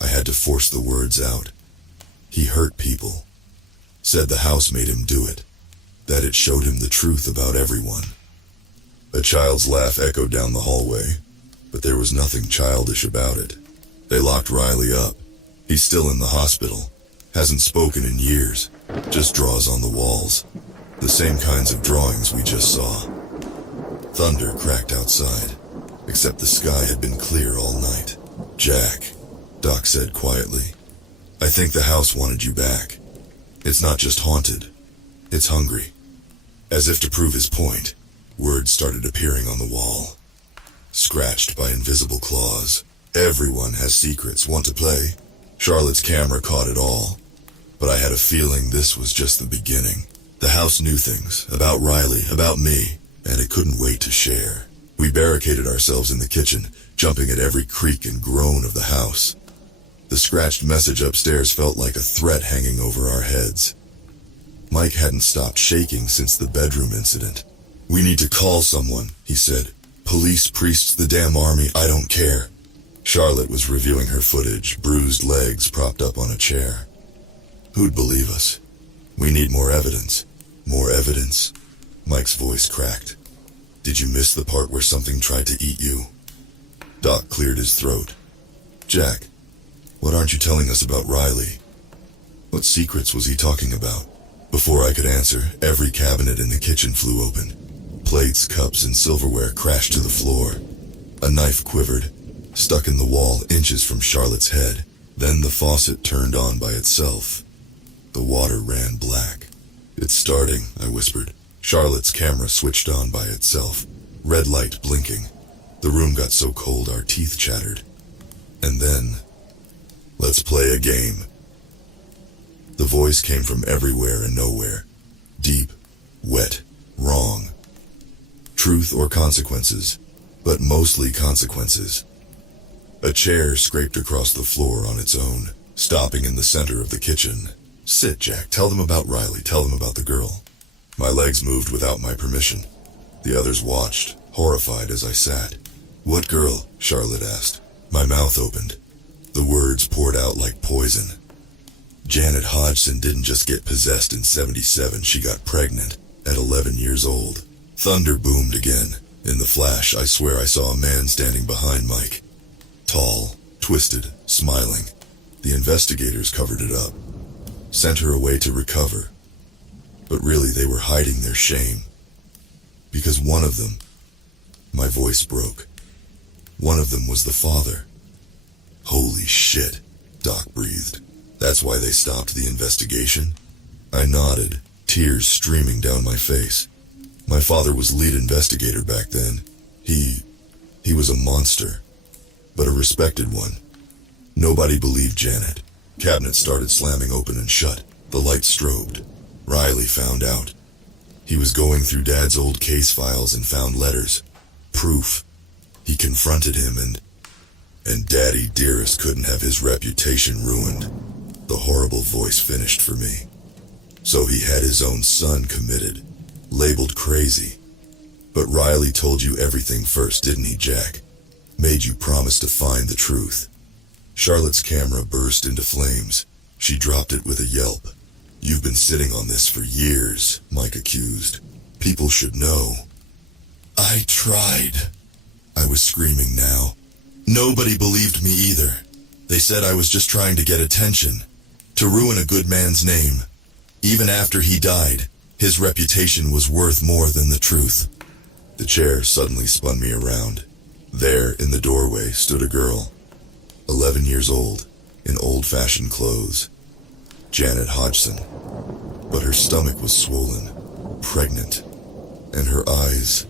I had to force the words out. He hurt people. Said the house made him do it. That it showed him the truth about everyone. A child's laugh echoed down the hallway, but there was nothing childish about it. They locked Riley up. He's still in the hospital. Hasn't spoken in years. Just draws on the walls. The same kinds of drawings we just saw. Thunder cracked outside, except the sky had been clear all night. Jack, Doc said quietly, I think the house wanted you back. It's not just haunted. It's hungry. As if to prove his point, words started appearing on the wall. Scratched by invisible claws. Everyone has secrets. Want to play? Charlotte's camera caught it all. But I had a feeling this was just the beginning. The house knew things, about Riley, about me, and it couldn't wait to share. We barricaded ourselves in the kitchen, jumping at every creak and groan of the house. The scratched message upstairs felt like a threat hanging over our heads. Mike hadn't stopped shaking since the bedroom incident. We need to call someone, he said. Police, priests, the damn army, I don't care. Charlotte was reviewing her footage, bruised legs propped up on a chair. Who'd believe us? We need more evidence. More evidence. Mike's voice cracked. Did you miss the part where something tried to eat you? Doc cleared his throat. Jack, what aren't you telling us about Riley? What secrets was he talking about? Before I could answer, every cabinet in the kitchen flew open. Plates, cups, and silverware crashed to the floor. A knife quivered, stuck in the wall inches from Charlotte's head. Then the faucet turned on by itself. The water ran black. It's starting, I whispered. Charlotte's camera switched on by itself. Red light blinking. The room got so cold our teeth chattered. And then, let's play a game. The voice came from everywhere and nowhere. Deep, wet, wrong. Truth or consequences, but mostly consequences. A chair scraped across the floor on its own, stopping in the center of the kitchen. Sit, Jack. Tell them about Riley. Tell them about the girl. My legs moved without my permission. The others watched, horrified as I sat. What girl? Charlotte asked. My mouth opened. The words poured out like poison. Janet Hodgson didn't just get possessed in '77, she got pregnant at 11 years old. Thunder boomed again. In the flash, I swear I saw a man standing behind Mike. Tall, twisted, smiling. The investigators covered it up. Sent her away to recover. But really they were hiding their shame. Because one of them, my voice broke. One of them was the father. Holy shit, Doc breathed. That's why they stopped the investigation? I nodded, tears streaming down my face. My father was lead investigator back then. He was a monster, but a respected one. Nobody believed Janet. Cabinets started slamming open and shut. The lights strobed. Riley found out. He was going through Dad's old case files and found letters. Proof. He confronted him and Daddy Dearest couldn't have his reputation ruined. The horrible voice finished for me. So he had his own son committed, labeled crazy. But Riley told you everything first, didn't he, Jack? Made you promise to find the truth. Charlotte's camera burst into flames. She dropped it with a yelp. You've been sitting on this for years, Mike accused. People should know. I tried. I was screaming now. Nobody believed me either. They said I was just trying to get attention, to ruin a good man's name. Even after he died, his reputation was worth more than the truth. The chair suddenly spun me around. There, in the doorway, stood a girl. 11 years old, in old-fashioned clothes. Janet Hodgson. But her stomach was swollen, pregnant, and her eyes...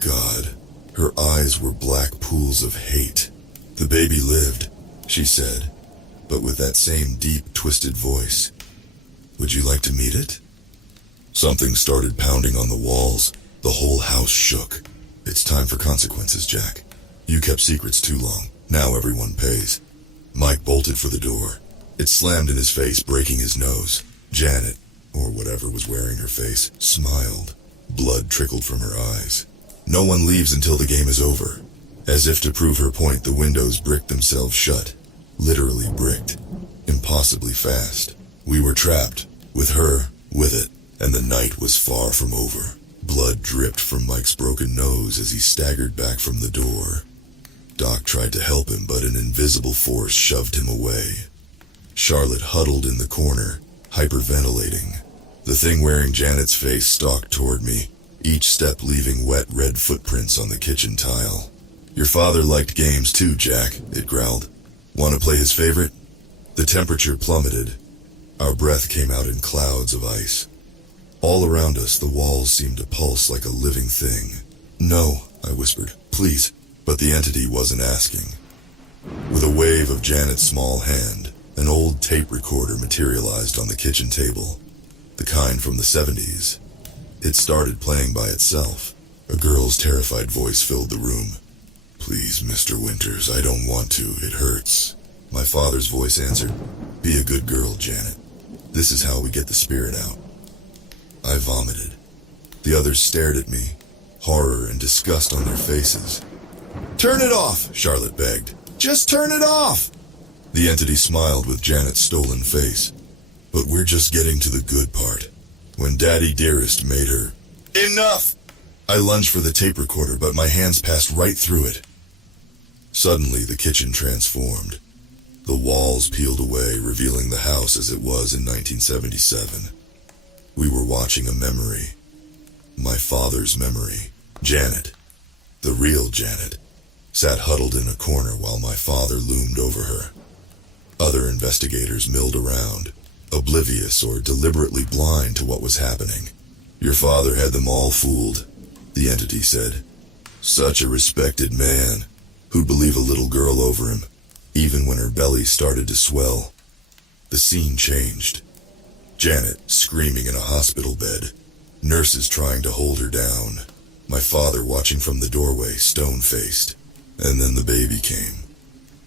God, her eyes were black pools of hate. The baby lived, she said, but with that same deep, twisted voice. Would you like to meet it? Something started pounding on the walls. The whole house shook. It's time for consequences, Jack. You kept secrets too long. Now everyone pays. Mike bolted for the door. It slammed in his face, breaking his nose. Janet, or whatever was wearing her face, smiled. Blood trickled from her eyes. No one leaves until the game is over. As if to prove her point, the windows bricked themselves shut. Literally bricked. Impossibly fast. We were trapped. With her, with it. And the night was far from over. Blood dripped from Mike's broken nose as he staggered back from the door. Doc tried to help him, but an invisible force shoved him away. Charlotte huddled in the corner, hyperventilating. The thing wearing Janet's face stalked toward me, each step leaving wet red footprints on the kitchen tile. Your father liked games too, Jack, it growled. Want to play his favorite? The temperature plummeted. Our breath came out in clouds of ice. All around us, the walls seemed to pulse like a living thing. No, I whispered, please. But the entity wasn't asking. With a wave of Janet's small hand, an old tape recorder materialized on the kitchen table. The kind from the '70s. It started playing by itself. A girl's terrified voice filled the room. Please, Mr. Winters, I don't want to. It hurts. My father's voice answered. Be a good girl, Janet. This is how we get the spirit out. I vomited. The others stared at me, horror and disgust on their faces. Turn it off, Charlotte begged. Just turn it off! The entity smiled with Janet's stolen face. But we're just getting to the good part. When Daddy Dearest made her Enough! I lunged for the tape recorder, but my hands passed right through it. Suddenly, the kitchen transformed. The walls peeled away, revealing the house as it was in 1977. We were watching a memory. My father's memory. Janet, the real Janet, sat huddled in a corner while my father loomed over her. Other investigators milled around, oblivious or deliberately blind to what was happening. Your father had them all fooled, the entity said. Such a respected man, who'd believe a little girl over him, even when her belly started to swell. The scene changed. Janet screaming in a hospital bed, nurses trying to hold her down, my father watching from the doorway, stone-faced. And then the baby came.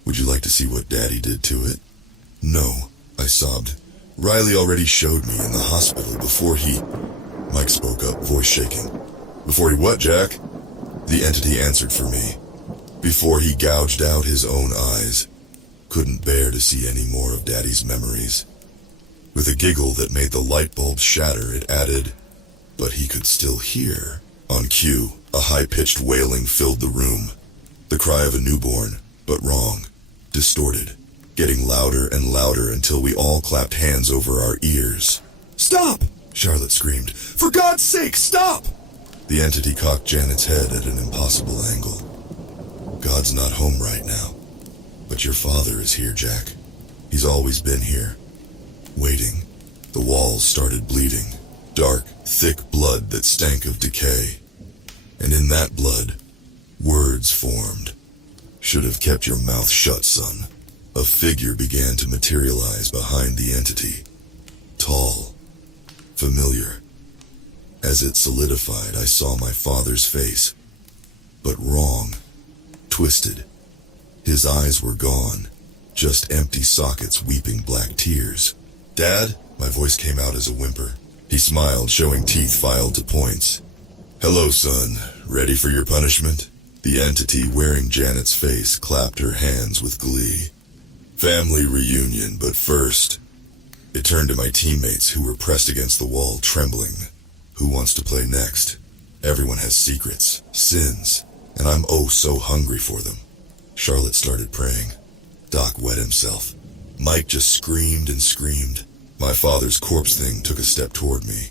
Would you like to see what Daddy did to it? No, I sobbed. Riley already showed me in the hospital before he... Mike spoke up, voice shaking. Before he what, Jack? The entity answered for me. Before he gouged out his own eyes. Couldn't bear to see any more of Daddy's memories. With a giggle that made the light bulb shatter, it added, but he could still hear. On cue, a high-pitched wailing filled the room. The cry of a newborn, but wrong, distorted, getting louder and louder until we all clapped hands over our ears. Stop! Charlotte screamed. For God's sake, stop! The entity cocked Janet's head at an impossible angle. God's not home right now, but your father is here, Jack. He's always been here. Waiting. The walls started bleeding. Dark, thick blood that stank of decay. And in that blood, words formed. Should have kept your mouth shut, son. A figure began to materialize behind the entity. Tall. Familiar. As it solidified, I saw my father's face. But wrong. Twisted. His eyes were gone. Just empty sockets weeping black tears. Dad? My voice came out as a whimper. He smiled, showing teeth filed to points. Hello, son. Ready for your punishment? The entity wearing Janet's face clapped her hands with glee. Family reunion, but first... It turned to my teammates who were pressed against the wall, trembling. Who wants to play next? Everyone has secrets, sins, and I'm oh so hungry for them. Charlotte started praying. Doc wet himself. Mike just screamed and screamed. My father's corpse thing took a step toward me.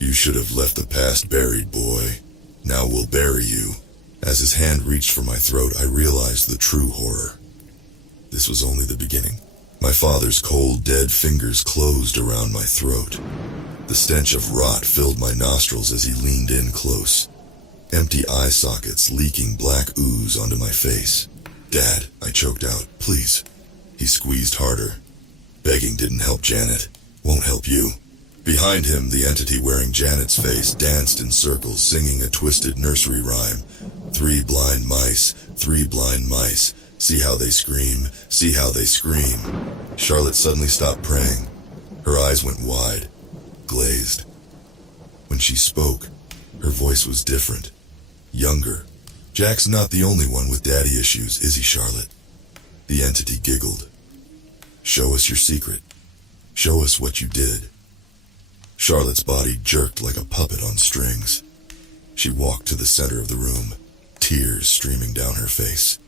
You should have left the past buried, boy. Now we'll bury you. As his hand reached for my throat, I realized the true horror. This was only the beginning. My father's cold, dead fingers closed around my throat. The stench of rot filled my nostrils as he leaned in close. Empty eye sockets leaking black ooze onto my face. Dad, I choked out, please. He squeezed harder. Begging didn't help Janet. Won't help you. Behind him, the entity wearing Janet's face danced in circles, singing a twisted nursery rhyme. 3 blind mice, 3 blind mice. See how they scream, see how they scream. Charlotte suddenly stopped praying. Her eyes went wide, glazed. When she spoke, her voice was different, younger. Jack's not the only one with daddy issues, is he, Charlotte? The entity giggled. Show us your secret. Show us what you did. Charlotte's body jerked like a puppet on strings. She walked to the center of the room, tears streaming down her face.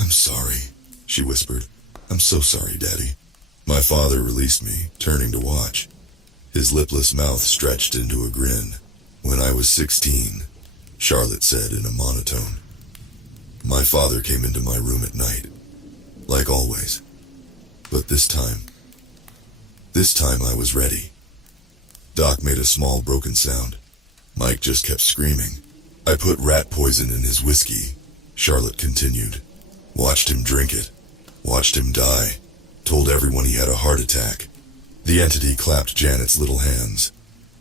I'm sorry, she whispered. I'm so sorry, Daddy. My father released me, turning to watch. His lipless mouth stretched into a grin. When I was 16, Charlotte said in a monotone. My father came into my room at night, like always. But this time I was ready. Doc made a small broken sound. Mike just kept screaming. I put rat poison in his whiskey, Charlotte continued. Watched him drink it. Watched him die. Told everyone he had a heart attack. The entity clapped Janet's little hands.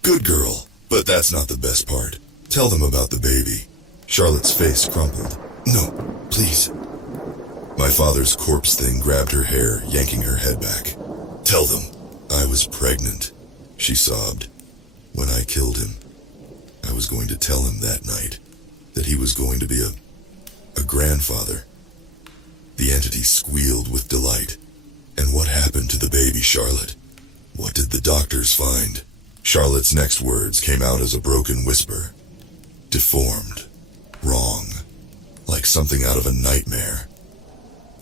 Good girl, but that's not the best part. Tell them about the baby. Charlotte's face crumpled. No, please. My father's corpse thing grabbed her hair, yanking her head back. Tell them. I was pregnant, she sobbed. When I killed him, I was going to tell him that night that he was going to be a grandfather. The entity squealed with delight. And what happened to the baby, Charlotte? What did the doctors find? Charlotte's next words came out as a broken whisper. Deformed. Wrong. Like something out of a nightmare.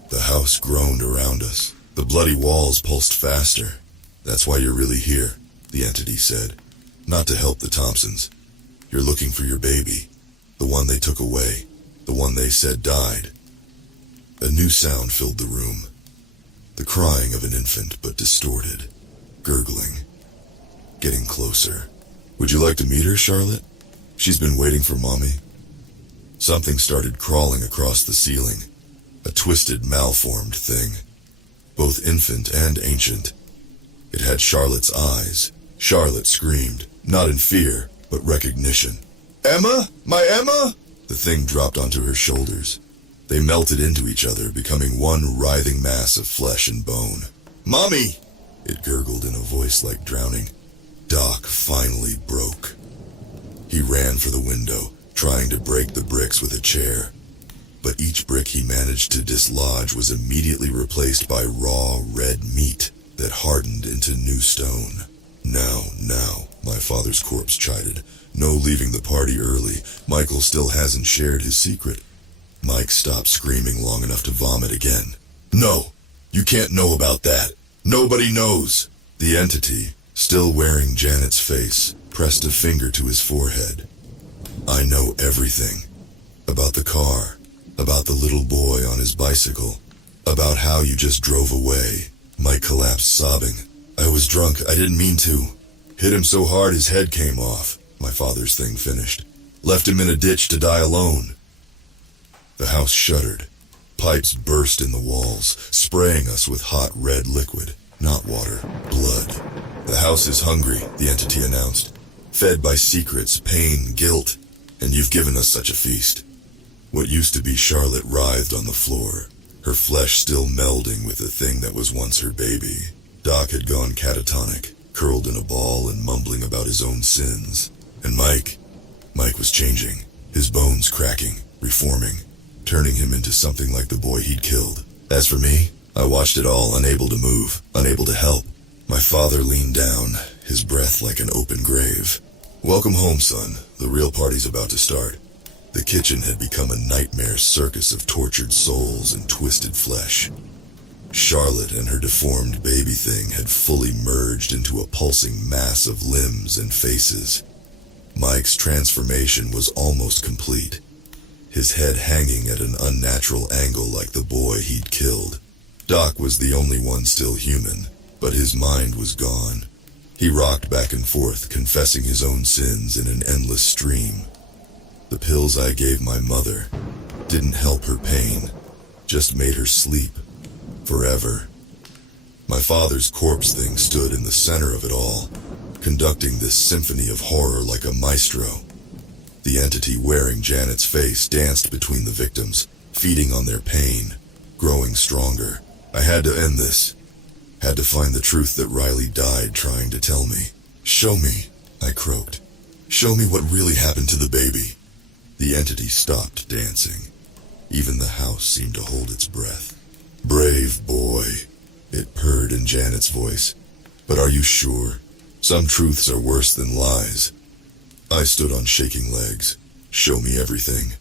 The house groaned around us. The bloody walls pulsed faster. That's why you're really here, the entity said. Not to help the Thompsons. You're looking for your baby. The one they took away. The one they said died. A new sound filled the room. The crying of an infant, but distorted. Gurgling. Getting closer. Would you like to meet her, Charlotte? She's been waiting for Mommy. Something started crawling across the ceiling. A twisted, malformed thing. Both infant and ancient. It had Charlotte's eyes. Charlotte screamed, not in fear, but recognition. Emma? My Emma? The thing dropped onto her shoulders. They melted into each other, becoming one writhing mass of flesh and bone. Mommy! It gurgled in a voice like drowning. Doc finally broke. He ran for the window, trying to break the bricks with a chair. But each brick he managed to dislodge was immediately replaced by raw, red meat that hardened into new stone. Now, my father's corpse chided. No leaving the party early. Michael still hasn't shared his secret. Mike stopped screaming long enough to vomit again. No, you can't know about that. Nobody knows. The entity, still wearing Janet's face, pressed a finger to his forehead. I know everything. About the car. About the little boy on his bicycle. About how you just drove away. Mike collapsed sobbing. I was drunk, I didn't mean to. Hit him so hard his head came off. My father's thing finished. Left him in a ditch to die alone. The house shuddered. Pipes burst in the walls, spraying us with hot red liquid. Not water, blood. The house is hungry, the entity announced. Fed by secrets, pain, guilt. And you've given us such a feast. What used to be Charlotte writhed on the floor, her flesh still melding with the thing that was once her baby. Doc had gone catatonic, curled in a ball and mumbling about his own sins. And Mike was changing, his bones cracking, reforming, turning him into something like the boy he'd killed. As for me, I watched it all, unable to move, unable to help. My father leaned down, his breath like an open grave. Welcome home, son. The real party's about to start. The kitchen had become a nightmare circus of tortured souls and twisted flesh. Charlotte and her deformed baby thing had fully merged into a pulsing mass of limbs and faces. Mike's transformation was almost complete, his head hanging at an unnatural angle like the boy he'd killed. Doc was the only one still human, but his mind was gone. He rocked back and forth, confessing his own sins in an endless stream. The pills I gave my mother didn't help her pain, just made her sleep. Forever. My father's corpse thing stood in the center of it all, conducting this symphony of horror like a maestro. The entity wearing Janet's face danced between the victims, feeding on their pain, growing stronger. I had to end this. Had to find the truth that Riley died trying to tell me. Show me, I croaked. Show me what really happened to the baby. The entity stopped dancing. Even the house seemed to hold its breath. Brave boy, it purred in Janet's voice. But are you sure? Some truths are worse than lies. I stood on shaking legs. Show me everything.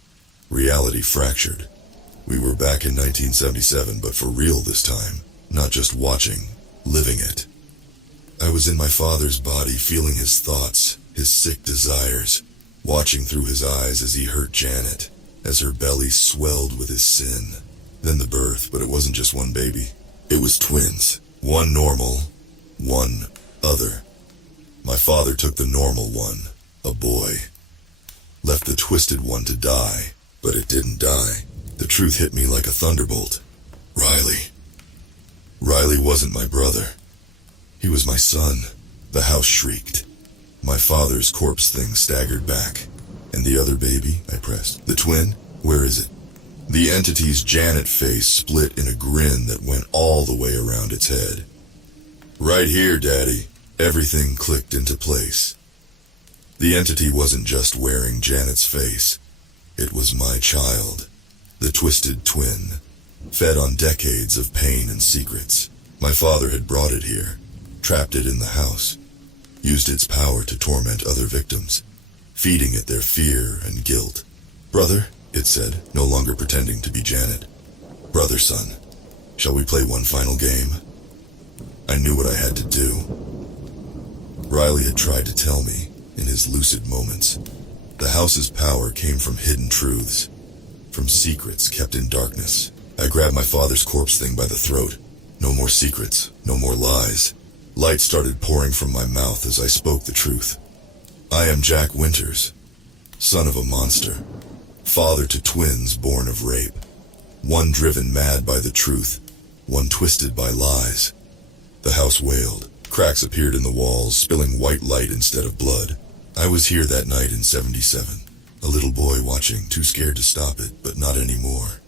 Reality fractured. We were back in 1977, but for real this time. Not just watching, living it. I was in my father's body, feeling his thoughts, his sick desires, watching through his eyes as he hurt Janet, as her belly swelled with his sin. Then the birth, but it wasn't just one baby. It was twins. One normal, one other. My father took the normal one, a boy. Left the twisted one to die, but it didn't die. The truth hit me like a thunderbolt. Riley wasn't my brother. He was my son. The house shrieked. My father's corpse thing staggered back. And the other baby, I pressed. The twin? Where is it? The entity's Janet face split in a grin that went all the way around its head. Right here, Daddy. Everything clicked into place. The entity wasn't just wearing Janet's face. It was my child. The twisted twin. Fed on decades of pain and secrets. My father had brought it here. Trapped it in the house. Used its power to torment other victims. feeding it their fear and guilt. "Brother," it said, no longer pretending to be Janet. "Brother, son, shall we play one final game?" I knew what I had to do. Riley had tried to tell me, in his lucid moments. The house's power came from hidden truths, from secrets kept in darkness. I grabbed my father's corpse thing by the throat. No more secrets, no more lies. Light started pouring from my mouth as I spoke the truth. I am Jack Winters, son of a monster, father to twins born of rape. One driven mad by the truth, one twisted by lies. The house wailed. Cracks appeared in the walls, spilling white light instead of blood. I was here that night in 77, a little boy watching, too scared to stop it, but not anymore.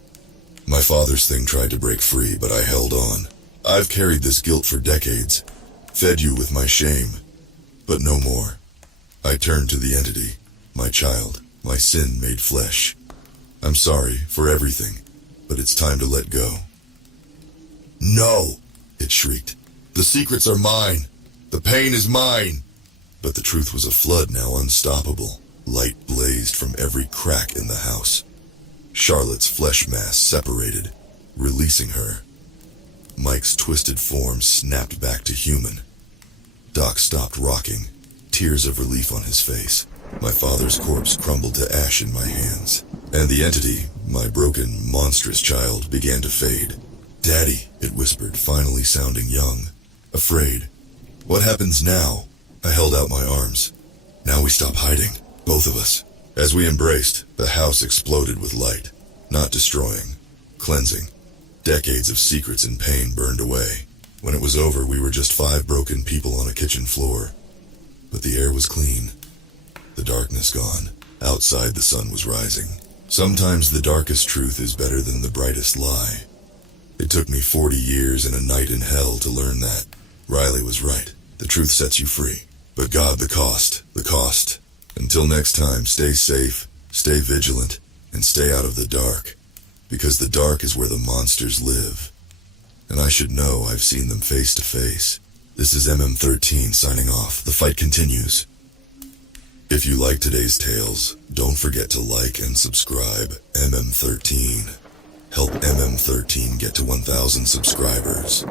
My father's thing tried to break free, but I held on. I've carried this guilt for decades, fed you with my shame, but no more. I turned to the entity, my child, my sin made flesh. I'm sorry for everything, but it's time to let go. "No!" it shrieked. "The secrets are mine. The pain is mine." But the truth was a flood now unstoppable. Light blazed from every crack in the house. Charlotte's flesh mass separated, releasing her. Mike's twisted form snapped back to human. Doc stopped rocking, tears of relief on his face. My father's corpse crumbled to ash in my hands, and the entity, my broken, monstrous child, began to fade. "Daddy," it whispered, finally sounding young, afraid. "What happens now?" I held out my arms. "Now we stop hiding, both of us." As we embraced, the house exploded with light, not destroying, cleansing. Decades of secrets and pain burned away. When it was over, we were just 5 broken people on a kitchen floor. But the air was clean, the darkness gone. Outside, the sun was rising. Sometimes the darkest truth is better than the brightest lie. It took me 40 years and a night in hell to learn that. Riley was right. The truth sets you free. But God, the cost, the cost. Until next time, stay safe, stay vigilant, and stay out of the dark. Because the dark is where the monsters live. And I should know I've seen them face to face. This is MM13 signing off. The fight continues. If you like today's tales, don't forget to like and subscribe. MM13. Help MM13 get to 1,000 subscribers.